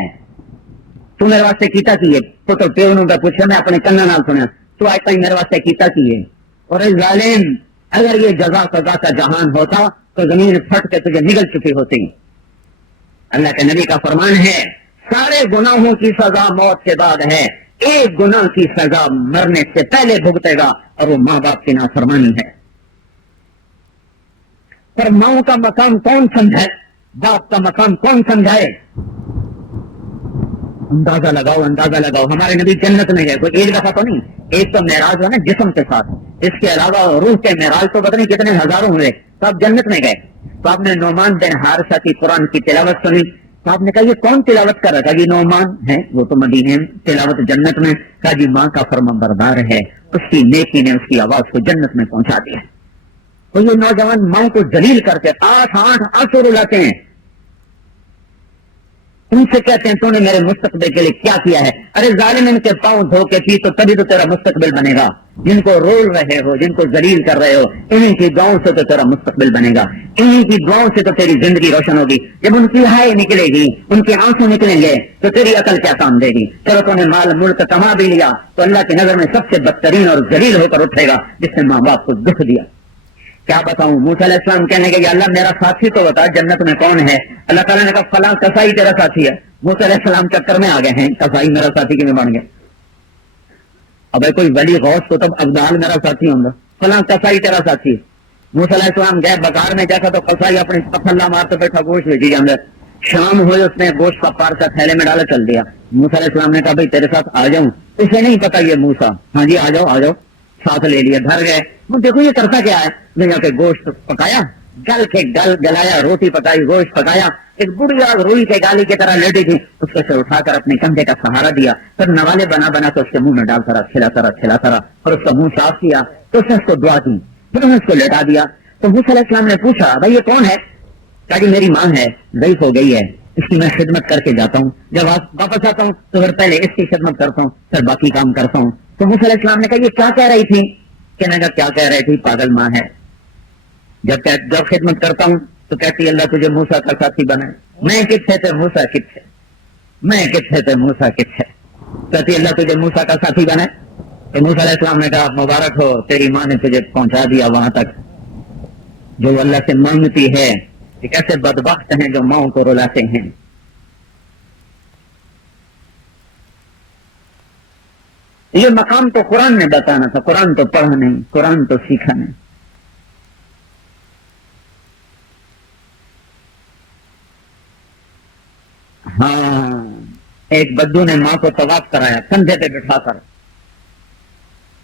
تو میرے واسطے کیتا کیے تو پیونوں کا پوچھے, میں اپنے کنا نال سنا, تو آج تک میرے واسطے کیتا کیے. اور اے ظالم, اگر یہ جزا سزا کا جہان ہوتا تو زمین پھٹ کے تجھے نگل چکی ہوتی. اللہ کے نبی کا فرمان ہے سارے گناہوں کی سزا موت کے بعد ہے, ایک گناہ کی سزا مرنے سے پہلے بھگتے گا, اور وہ ماں باپ کی نافرمانی ہے. پر ماؤں کا مقام کون سمجھائے, باپ کا مقام کون سمجھائے؟ اندازہ لگاؤ, اندازہ لگاؤ. ہمارے نبی جنت میں گئے, کوئی ایک دفعہ تو نہیں, ایک تو معراج ہوا نا جسم کے ساتھ, اس کے علاوہ روح کے معراج تو پتہ نہیں کتنے ہزاروں ہوئے. تو آپ جنت میں گئے, تو آپ نے نعمان بن حارثہ کی قرآن کی تلاوت سنی. تو آپ نے کہا یہ کون تلاوت کر رہا تھا؟ یہ نعمان ہے, وہ تو مدینے میں, تلاوت جنت میں. کہا جی ماں کا فرمان بردار ہے, اس کی نیکی نے اس کی آواز کو جنت میں پہنچا دیا. تو یہ نوجوان ماں کو ذلیل کر کے 8 آنسو رلاتے ہیں. ان سے کہتے ہیں تو نے میرے مستقبل کے لیے کیا کیا ہے؟ ارے ظالم, ان کے پاؤں دھو کے پی تو تبھی تو تیرا مستقبل بنے گا. جن کو رول رہے ہو, جن کو ذلیل کر رہے ہو, انہیں کی دعاؤں سے تو تیرا مستقبل بنے گا, انہیں کی دعاؤں سے تو تیری زندگی روشن ہوگی. جب ان کی ہائے نکلے گی, ان کے آنسو نکلیں گے, تو تیری عقل کیا کام دے گی؟ چلو تو نے مال ملک کما بھی لیا تو اللہ کی نظر میں سب سے بدترین اور ذلیل ہو کر اٹھے گا جس نے ماں باپ کو دکھ دیا. کیا بتاؤں؟ موسیٰ علیہ السلام کہنے کہ اللہ میرا ساتھی تو بتا جنت میں کون ہے. اللہ تعالیٰ نے کہا فلاں کسائی تیرا ساتھی ہے. موسیٰ علیہ السلام چکر میں آ گئے ہیں, کسائی میرا ساتھی کیوں بن گئے؟ اب کوئی ولی غوث کو تب ابدال میرا ساتھی ہوں گا، فلاں کسائی تیرا ساتھی ہے۔ موسیٰ علیہ السلام گئے بازار میں جیسا تو کسائی اپنے پھلا مارتے بیٹھا گوشت بھیجی جاندے، شام ہوئے اس نے گوشت کا پارسا تھیلے میں ڈالا چل دیا۔ موسیٰ علیہ السلام نے کہا بھائی تیرے ساتھ آ جاؤں، اسے نہیں پتا یہ موسیٰ، ہاں جی آ جاؤ آ جاؤ، ساتھ لے لیا، گھر گئے، وہ دیکھو یہ کرتا کیا ہے، لے جا کے گوشت پکایا، گل کے گلایا، روٹی پکائی، گوشت پکایا، ایک بڑھیا روئی کے گالی کی طرح لیٹی تھی، اس کو سے اٹھا کر اپنے کندھے کا سہارا دیا، پھر نوالے بنا بنا کے اس کے منہ میں ڈالتا رہا، کھلاتا رہا اور اس کا منہ صاف کیا، تو اس نے اس کو دعا دی، پھر انہوں نے اس کو لٹا دیا۔ تو موسیٰ علیہ السلام نے پوچھا بھائی یہ کون ہے؟ کہا جی میری ماں ہے، ضعیف ہو گئی ہے، اس کی میں خدمت کر کے جاتا ہوں، جب واپس آتا ہوں تو پھر پہلے اس کی خدمت کرتا ہوں، پھر باقی کام کرتا ہوں۔ تو موسیٰ علیہ السلام نے کہا یہ کیا کہہ رہی تھی؟ کہ میں نے کہا کیا کہہ رہی تھی، پاگل ماں ہے، جب خدمت کرتا ہوں تو کہتی اللہ تجھے موسیٰ کا ساتھی بنائے، میں کتنے تھے موسیٰ کتنے، میں کتنے تھے موسیٰ کتنے، کہتی اللہ تجھے موسیٰ کا ساتھی بنائے۔ تو موسیٰ علیہ السلام نے کہا مبارک ہو، تیری ماں نے تجھے پہنچا دیا وہاں تک جو اللہ سے مانگتی ہے۔ ایک ایسے بدبخت ہیں جو ماؤں کو رلاتے ہیں۔ یہ مقام تو قرآن نے بتانا تھا، قرآن تو پڑھا نہیں، قرآن تو سیکھا نہیں۔ ہاں ایک بدو نے ماں کو طواف کرایا کندھے پہ بٹھا کر،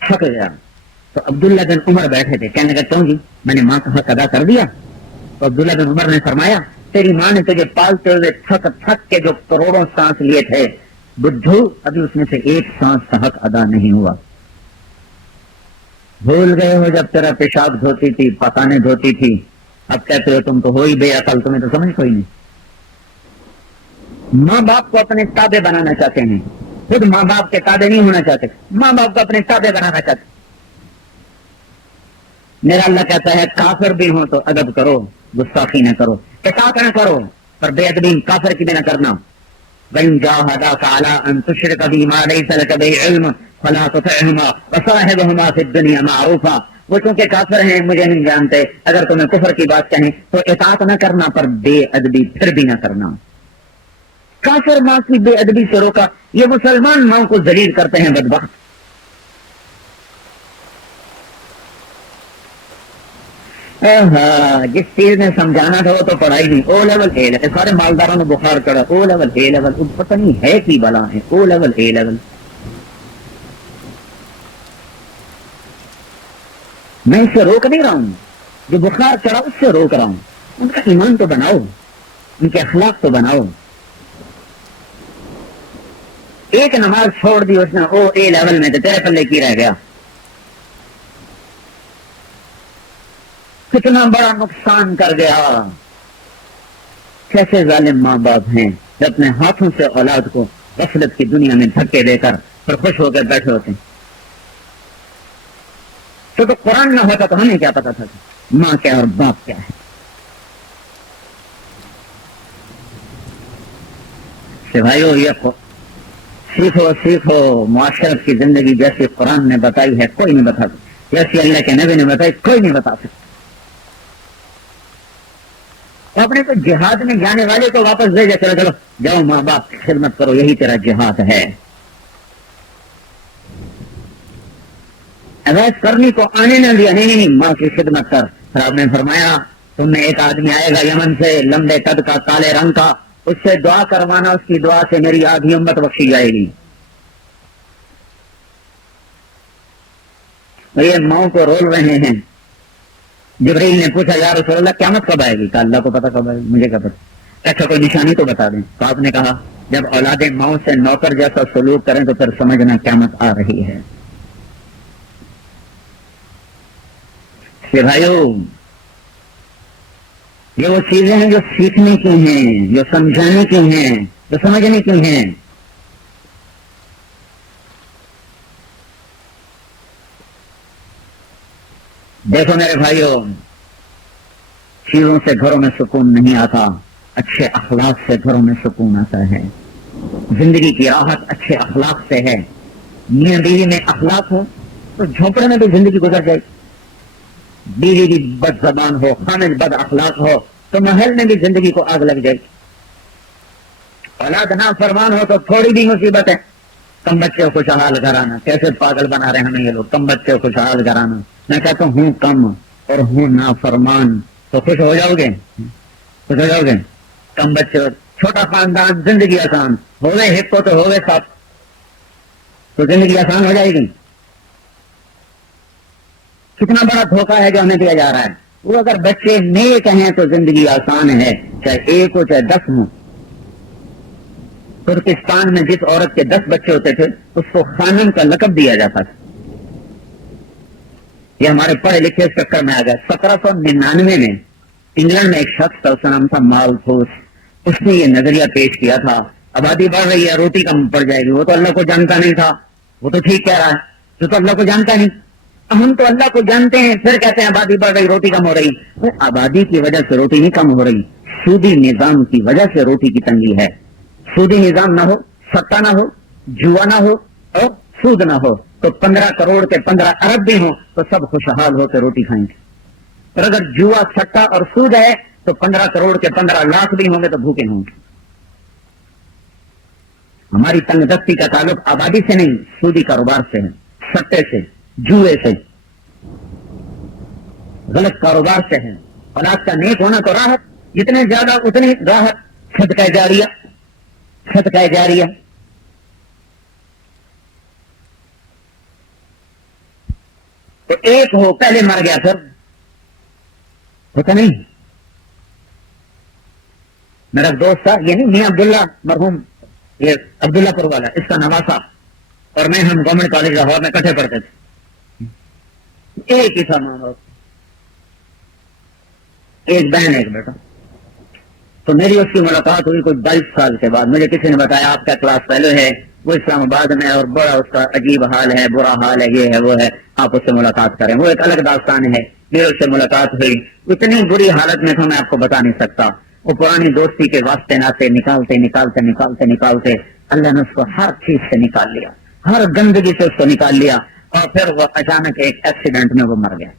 تھک گیا تو عبداللہ بن عمر بیٹھے تھے، کہنے لگا کیوں جی میں نے ماں کا حق ادا کر دیا؟ تو عبداللہ بن عمر نے فرمایا تیری ماں نے تجھے پالتے ہوئے تھک تھک کے جو کروڑوں سانس لیے تھے بدھو، ابھی اس میں سے ایک سانس کا حق ادا نہیں ہوا۔ بھول گئے ہو جب تیرا پیشاب دھوتی تھی، پتانے دھوتی تھی، اب کہتے ہو تم تو ہو ہی بے عقل، تمہیں تو سمجھ کوئی نہیں۔ ماں باپ کو اپنے تابع بنانا چاہتے ہیں، خود ماں باپ کے تابع نہیں ہونا چاہتے، ماں باپ کو اپنے تابع بنانا چاہتے۔ میرا اللہ کہتا ہے کافر بھی ہوں تو ادب کرو، گستاخی نہ کرو، اطاعت نہ کرو، پر بے ادبی کافر کی بھی نہ کرنا۔ وَإِن جَاهَدَاكَ عَلَىٰ أَن تُشْرِكَ بِي مَا لَيْسَ لَكَ بِهِ عِلْمٌ فَلَا تُطِعْهُمَا وَصَاحِبْهُمَا فِي الدُّنْيَا مَعْرُوفًا۔ وہ چونکہ کافر ہیں مجھے نہیں جانتے، اگر تمہیں کفر کی بات کہیں تو اطاعت نہ کرنا، پر بے ادبی پھر بھی نہ کرنا۔ کافر ماں کی بے ادبی سے روکا، یہ مسلمان ماں کو ذلیل کرتے ہیں بدبخت۔ جس چیز نے سمجھانا تھا وہ تو پڑھائی نہیں، او لیول اے لیول، سارے مالداروں نے بخار چڑھا، او لیول اے لیول، پتہ نہیں ہے کی بلا ہے، او لیول اے لیول۔ میں اس سے روک نہیں رہا ہوں، جو بخار چڑھا اس سے روک رہا ہوں، ان کا ایمان تو بناؤ، ان کے اخلاق تو بناؤ۔ ایک نماز چھوڑ دی اس نے او اے لیول میں، تو تیرے پلے کی رہ گیا؟ کتنا بڑا نقصان کر گیا۔ کیسے ظالم ماں باپ ہیں جو اپنے ہاتھوں سے اولاد کو غفلت کی دنیا میں دھکے دے کر پھر خوش ہو کر بیٹھے ہوتے ہیں۔ تو قرآن نہ ہوتا تو ہمیں کیا پتا تھا ماں کیا اور باپ کیا ہے۔ بھائیو یہ سیکھو معاشرت کی زندگی جیسی قرآن نے بتائی ہے کوئی نہیں بتا سکتا، جیسی اللہ کے نبی نے بتائی کوئی نہیں بتا سکتا۔ اپنے کو جہاد میں جانے والے کو واپس دے جا، چلو چلو جاؤ ماں باپ کی خدمت کرو، یہی تیرا جہاد ہے۔ اویس کرنی کو آنے نہ دیا، نہیں ماں کی خدمت کر۔ پھر آپ نے فرمایا تم میں ایک آدمی آئے گا یمن سے، لمبے قد کا، کالے رنگ کا، اس سے دعا کروانا، اس کی دعا سے میری آدھی امت بخشی جائے گی۔ یہ ماؤں کو رول رہے ہیں۔ جبرائیل نے پوچھا یا رسول اللہ قیامت کب آئے گی؟ کہ اللہ کو پتا کب آئے گی، مجھے کیا پتا، اچھا کوئی نشانی تو بتا دیں۔ تو آپ نے کہا جب اولاد ماؤں سے نوکر جیسا سلوک کریں تو پھر سمجھنا قیامت آ رہی ہے۔ بھائیو یہ وہ چیزیں ہیں جو سیکھنے کی ہیں، جو سمجھانے کی ہیں، جو سمجھنے کی ہیں۔ دیکھو میرے بھائیو، چیزوں سے گھروں میں سکون نہیں آتا، اچھے اخلاق سے گھروں میں سکون آتا ہے۔ زندگی کی راحت اچھے اخلاق سے ہے۔ میاں بیوی میں اخلاق ہو تو جھونپڑے میں بھی زندگی گزر جائے، بیوی بھی بد زبان ہو، خامد بد اخلاق ہو تو محل میں بھی زندگی کو آگ لگ جائے۔ اولاد نافرمان ہو تو تھوڑی بھی مصیبت ہے، کم بچے خوشحال کرانا، کیسے پاگل بنا رہے ہیں ہمیں یہ لوگ، کم بچے خوشحال کرانا. میں کہتا ہوں کم اور ہوں نافرمان تو خوش ہو جاؤ گے، خوش ہو جاؤ گے. کم بچے، چھوٹا خاندان، زندگی آسان ہو گئے، ہپ کو تو ہو گئے ساتھ تو زندگی آسان ہو جائے گی. کتنا بڑا دھوکہ ہے جو ہمیں دیا جا رہا ہے. وہ اگر بچے نیک ہیں تو زندگی آسان ہے، چاہے ایک ہو چاہے 10 ہوں. ترکستان میں جس عورت کے 10 بچے ہوتے تھے اس کو خانم کا لقب دیا جاتا تھا. یہ ہمارے پڑھے لکھے اس چکر میں آ گیا. 1799 میں انگلینڈ میں ایک شخص تھا، اس کا نام تھا مالتھوس. اس نے یہ نظریہ پیش کیا تھا آبادی بڑھ رہی ہے، روٹی کم پڑ جائے گی. وہ تو اللہ کو جانتا نہیں تھا، وہ تو ٹھیک کہہ رہا ہے، وہ تو اللہ کو جانتا نہیں. ہم تو اللہ کو جانتے ہیں پھر کہتے ہیں آبادی بڑھ رہی، روٹی کم ہو رہی. آبادی کی وجہ سے روٹی نہیں کم ہو رہی، سودی نظام کی وجہ سے روٹی کی تنگی ہے. سودی نظام نہ ہو، سٹا نہ ہو، جوا نہ ہو اور سود نہ ہو تو 15 کروڑ کے 15 ارب بھی ہوں تو سب خوشحال ہو کے روٹی کھائیں گے. اور اگر جوا، سٹا اور سود ہے تو 15 کروڑ کے 15 لاکھ بھی ہوں گے تو بھوکے ہوں گے. ہماری تنگ دستی کا تعلق آبادی سے نہیں، سودی کاروبار سے ہے، سٹے سے، جوئے سے، غلط کاروبار سے ہے. اولاد کا نیک ہونا تو راحت، جتنے زیادہ اتنی راحت. صدقہ جاریہ، صدقہ جاریہ. تو ایک ہو پہلے مر گیا پھر ہوتا نہیں. میرا دوست تھا، یہ نہیں میاں عبداللہ مرحوم، یہ عبداللہ پور والا، اس کا نواسا اور میں، ہم گورنمنٹ کالج لاہور میں کٹھے پڑھتے تھے. ایک ہی تھا ماں باپ، ایک بہن ایک بیٹا. تو میری اس کی ملاقات ہوئی کوئی 22 سال کے بعد. مجھے کسی نے بتایا آپ کا کلاس فیلو ہے، وہ اسلام آباد میں، اور بڑا اس کا عجیب حال ہے، برا حال ہے، یہ ہے وہ ہے، آپ اس سے ملاقات کریں. وہ ایک الگ داستان ہے. میرے اس سے ملاقات ہوئی، اتنی بری حالت میں تھا میں آپ کو بتا نہیں سکتا. وہ پرانی دوستی کے واسطے ناطے نکالتے نکالتے نکالتے نکالتے اللہ نے اس کو ہر چیز سے نکال لیا، ہر گندگی سے اس کو نکال لیا. اور پھر وہ اچانک ایک ایکسیڈنٹ میں وہ مر گیا.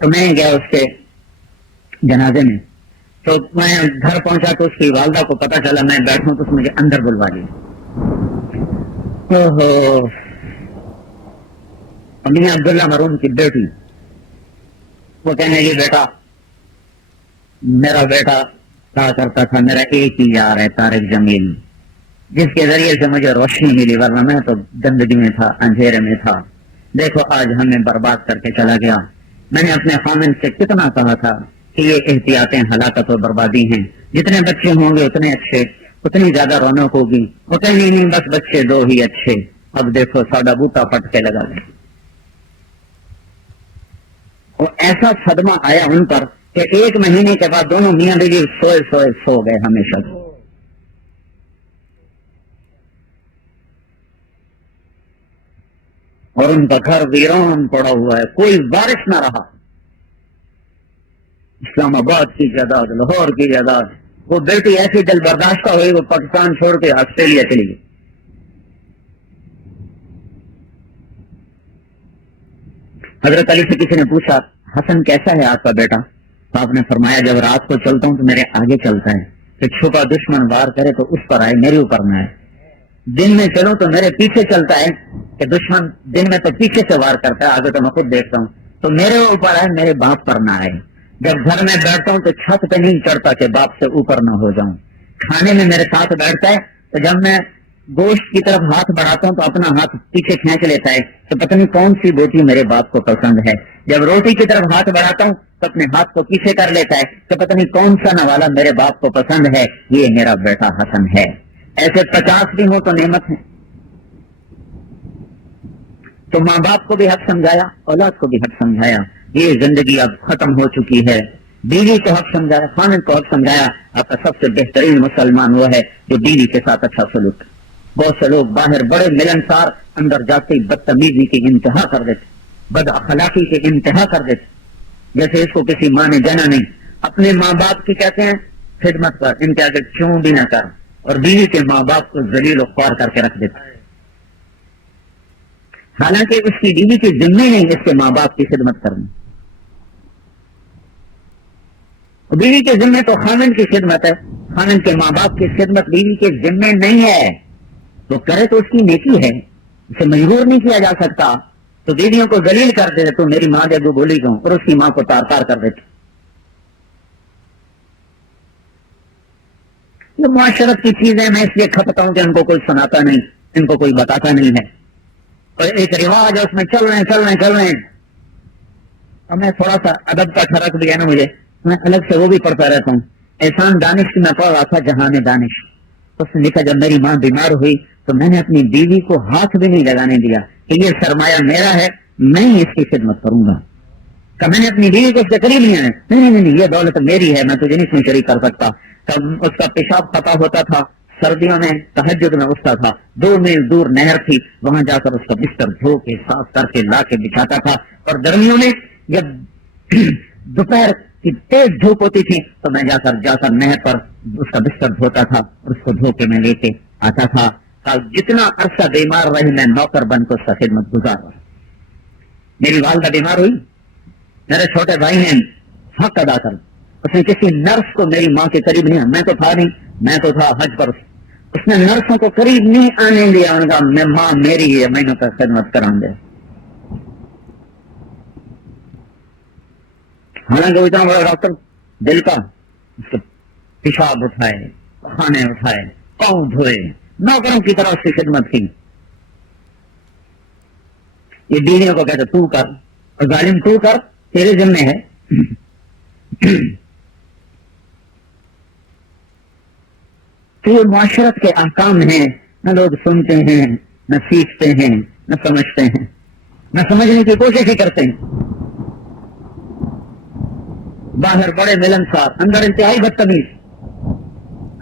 تو میں گیا اس کے جنازے میں. تو میں گھر پہنچا تو اس کی والدہ کو پتا چلا میں بیٹھوں تو اس مجھے اندر بلوا لیا. میاں عبداللہ مرحوم کی بیٹی وہ کہنے لگی بیٹا، میرا بیٹا کہا کرتا تھا میرا ایک ہی یار ہے طارق جمیل، جس کے ذریعے سے مجھے روشنی ملی، ورنہ میں تو گندگی میں تھا، اندھیرے میں تھا. دیکھو آج ہمیں برباد کر کے چلا گیا. میں نے اپنے خامن سے کتنا کہا تھا کہ یہ احتیاطیں ہلاکت و بربادی ہیں، جتنے بچے ہوں گے اتنے اچھے، اتنی زیادہ رونق ہوگی. وہ کہیں نہیں بس بچے 2 ہی اچھے. اب دیکھو ساڈا بوٹا پٹ کے لگا گیا. وہ ایسا صدمہ آیا ان پر کہ 1 مہینے کے بعد دونوں میاں بیوی سوئے سوئے سو گئے ہمیشہ. اور ان کا گھر ویران پڑا ہوا ہے، کوئی وارث نہ رہا. اسلام آباد کی جائیداد، لاہور کی جائیداد. وہ بیٹی ایسی دل برداشتہ ہوئی، وہ پاکستان چھوڑ کے آسٹریلیا چلی گئی. حضرت علی سے کسی نے پوچھا حسن کیسا ہے آپ کا بیٹا؟ تو آپ نے فرمایا جب رات کو چلتا ہوں تو میرے آگے چلتا ہے، کہ چھپا دشمن وار کرے تو اس پر آئے، میرے اوپر نہ آئے. دن میں چلوں تو میرے پیچھے چلتا ہے، کہ دشمن دن میں تو پیچھے سے وار کرتا ہے، آگے تو میں خود دیکھتا ہوں، تو میرے اوپر آئے، میرے باپ پر نہ آئے. جب گھر میں بیٹھتا ہوں تو چھت پہ نہیں چڑھتا کہ باپ سے اوپر نہ ہو جاؤں. کھانے میں میرے ساتھ بیٹھتا ہے تو جب میں گوشت کی طرف ہاتھ بڑھاتا ہوں تو اپنا ہاتھ پیچھے کھینچ لیتا ہے کہ پتہ نہیں کون سی روٹی میرے باپ کو پسند ہے. جب روٹی کی طرف ہاتھ بڑھاتا ہوں تو اپنے ہاتھ کو پیچھے کر لیتا ہے کہ پتہ نہیں کون سا نوالا میرے باپ کو پسند ہے. یہ میرا بیٹا حسن ہے. ایسے 50 بھی ہوں تو نعمت ہے. تو ماں باپ کو بھی حق سمجھایا، اولاد کو بھی حق سمجھایا. یہ زندگی اب ختم ہو چکی ہے. بیوی کو حق سمجھایا، خاوند کو حق سمجھایا. آپ کا سب سے بہترین مسلمان وہ ہے جو بیوی کے ساتھ اچھا سلوک. بہت سے لوگ باہر بڑے ملنسار، اندر جاتے بدتمیزی کی انتہا کر دیتے، بد اخلاقی کی انتہا کر دیتے، جیسے اس کو کسی ماں نے جانا نہیں. اپنے ماں باپ کی کہتے ہیں خدمت کر، ان کے آگے کیوں بھی نہ کر، اور بیوی کے ماں باپ کو ذلیل و خوار کر کے رکھ دیتے. حالانکہ اس کی بیوی کی ذمہ نہیں اس کے ماں باپ کی خدمت کرنا. بیوی کے ذمہ تو خاوند کی خدمت ہے، خاوند کے ماں باپ کی خدمت بیوی کے ذمہ نہیں ہے. وہ کرے تو اس کی نیکی ہے، اسے مجبور نہیں کیا جا سکتا. تو بیویوں کو ذلیل کر دیتے، تو میری ماں جب بولی کیوں، اور اس کی ماں کو تار تار کر دیتے. یہ معاشرت کی چیزیں میں اس لیے کھپتا ہوں کہ ان کو کوئی سناتا نہیں، ان کو کوئی بتاتا نہیں ہے، اور ایک رواج ہے اس میں چل رہے ہیں. اور میں تھوڑا سا ادب کا فرق بھی ہے نا مجھے، میں الگ سے وہ بھی پڑھتا رہتا ہوں. احسان دانش کی میں پڑھ رہا تھا، جہان دانش. اس نے لکھا جب میری ماں بیمار ہوئی تو میں نے اپنی بیوی کو ہاتھ بھی نہیں لگانے دیا کہ یہ سرمایہ میرا ہے، میں ہی اس کی خدمت کروں گا. کہ میں نے اپنی بیوی کو اس کے قریب نہیں آیا، نہیں یہ دولت میری ہے، میں تجھے نہیں اس میں شریک کر سکتا. تب اس کا پیشاب پتا ہوتا تھا، سردیوں میں تہجد میں اٹھتا تھا، 2 میل دور نہر تھی، وہاں جا کر اس کا بستر دھو کے صاف کر کے لا کے بچھاتا تھا. اور گرمیوں میں جب دوپہر کی تیز دھوپ ہوتی تھی تو میں جا کر نہر پر اس کا بستر دھوتا تھا، اور اس کو دھو کے میں لے کے آتا تھا. جتنا عرصہ بیمار رہی میں نوکر بن کر اس کا خدمت گزار رہا. میری والدہ بیمار ہوئی، میرے چھوٹے بھائی نے حق ادا کر، اس نے کسی نرس کو میری ماں کے قریب نہیں، میں تو تھا نہیں، میں تو تھا حج پر، اس نے نرسوں کو قریب نہیں آنے دیا. ان کا میں ماں میری ہے، میں نے خدمت کراؤں گے. حالانکہ وہ اتنا بڑا ڈاکٹر دل کا، اس کے پیشاب اٹھائے، کھانے اٹھائے، پاؤں دھوئے، نوکروں کی طرح اس کی خدمت کی. یہ بیویوں کو کہتے تو کر، اور ظالم تو کر، تیرے ذمہ ہے. تو یہ معاشرت کے احکام ہیں، نہ لوگ سنتے ہیں، نہ سیکھتے ہیں، نہ سمجھتے ہیں، نہ سمجھنے کی کوشش ہی کرتے ہیں. باہر بڑے ملنسار، اندر انتہائی بدتمیز.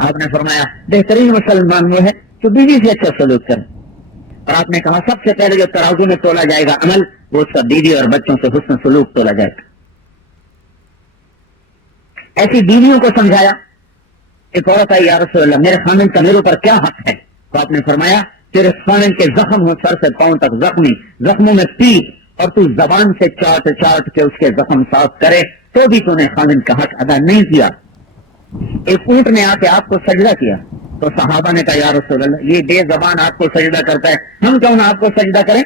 آپ نے فرمایا بہترین مسلمان وہ ہے جو بیوی سے اچھا سلوک کرے، اور آپ نے کہا سب سے پہلے جو ترازو میں تولا جائے گا عمل، وہ اس کا بیوی اور بچوں سے حسن سلوک تولا جائے گا. ایسی بیویوں کو سمجھایا. ایک عورت آئی، یا رسول اللہ میرے خامن کا میرے اوپر کیا حق ہے؟ تو آپ نے فرمایا تیرے خامن کے زخم ہو سر سے پاؤں تک زخمی، زخموں میں پی، اور تو زبان سے چاٹ چاٹ کے اس کے زخم صاف کرے تو بھی تو نے خامن کا حق ادا نہیں کیا. ایک اونٹ نے آ کے آپ کو سجدہ کیا تو صحابہ نے کہا یا رسول اللہ یہ بے زبان آپ کو سجدہ کرتا ہے، ہم کیوں نہ آپ کو سجدہ کریں؟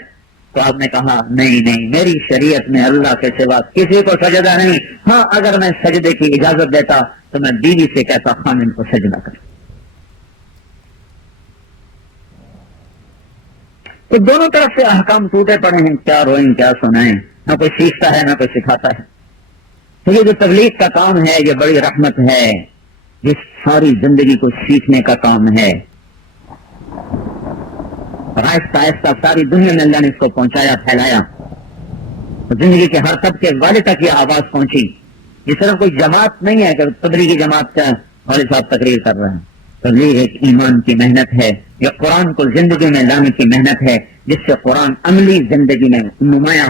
تو آپ نے کہا نہیں میری شریعت میں اللہ کے سوا کسی کو سجدہ نہیں. ہاں اگر میں سجدے کی اجازت دیتا تو میں بیوی سے کہتا خامن کو سجدہ کر. تو دونوں طرف سے احکام ٹوٹے پڑے ہیں، کیا روئیں کیا سنائیں، نہ کوئی سیکھتا ہے نہ کوئی سکھاتا ہے. تو یہ جو تبلیغ کا کام ہے یہ بڑی رحمت ہے، یہ ساری زندگی کو سیکھنے کا کام ہے. آہستہ آہستہ ساری دنیا میں اللہ نے اس کو پہنچایا، پھیلایا، زندگی کے ہر طبقے والے تک یہ آواز پہنچی. یہ صرف کوئی جماعت نہیں ہے کہ تبلیغی جماعت کا والد صاحب تقریر کر رہے ہیں. تبلیغ ایک ایمان کی محنت ہے، یہ قرآن کو زندگی میں لانے کی محنت ہے، جس سے قرآن عملی زندگی میں نمایاں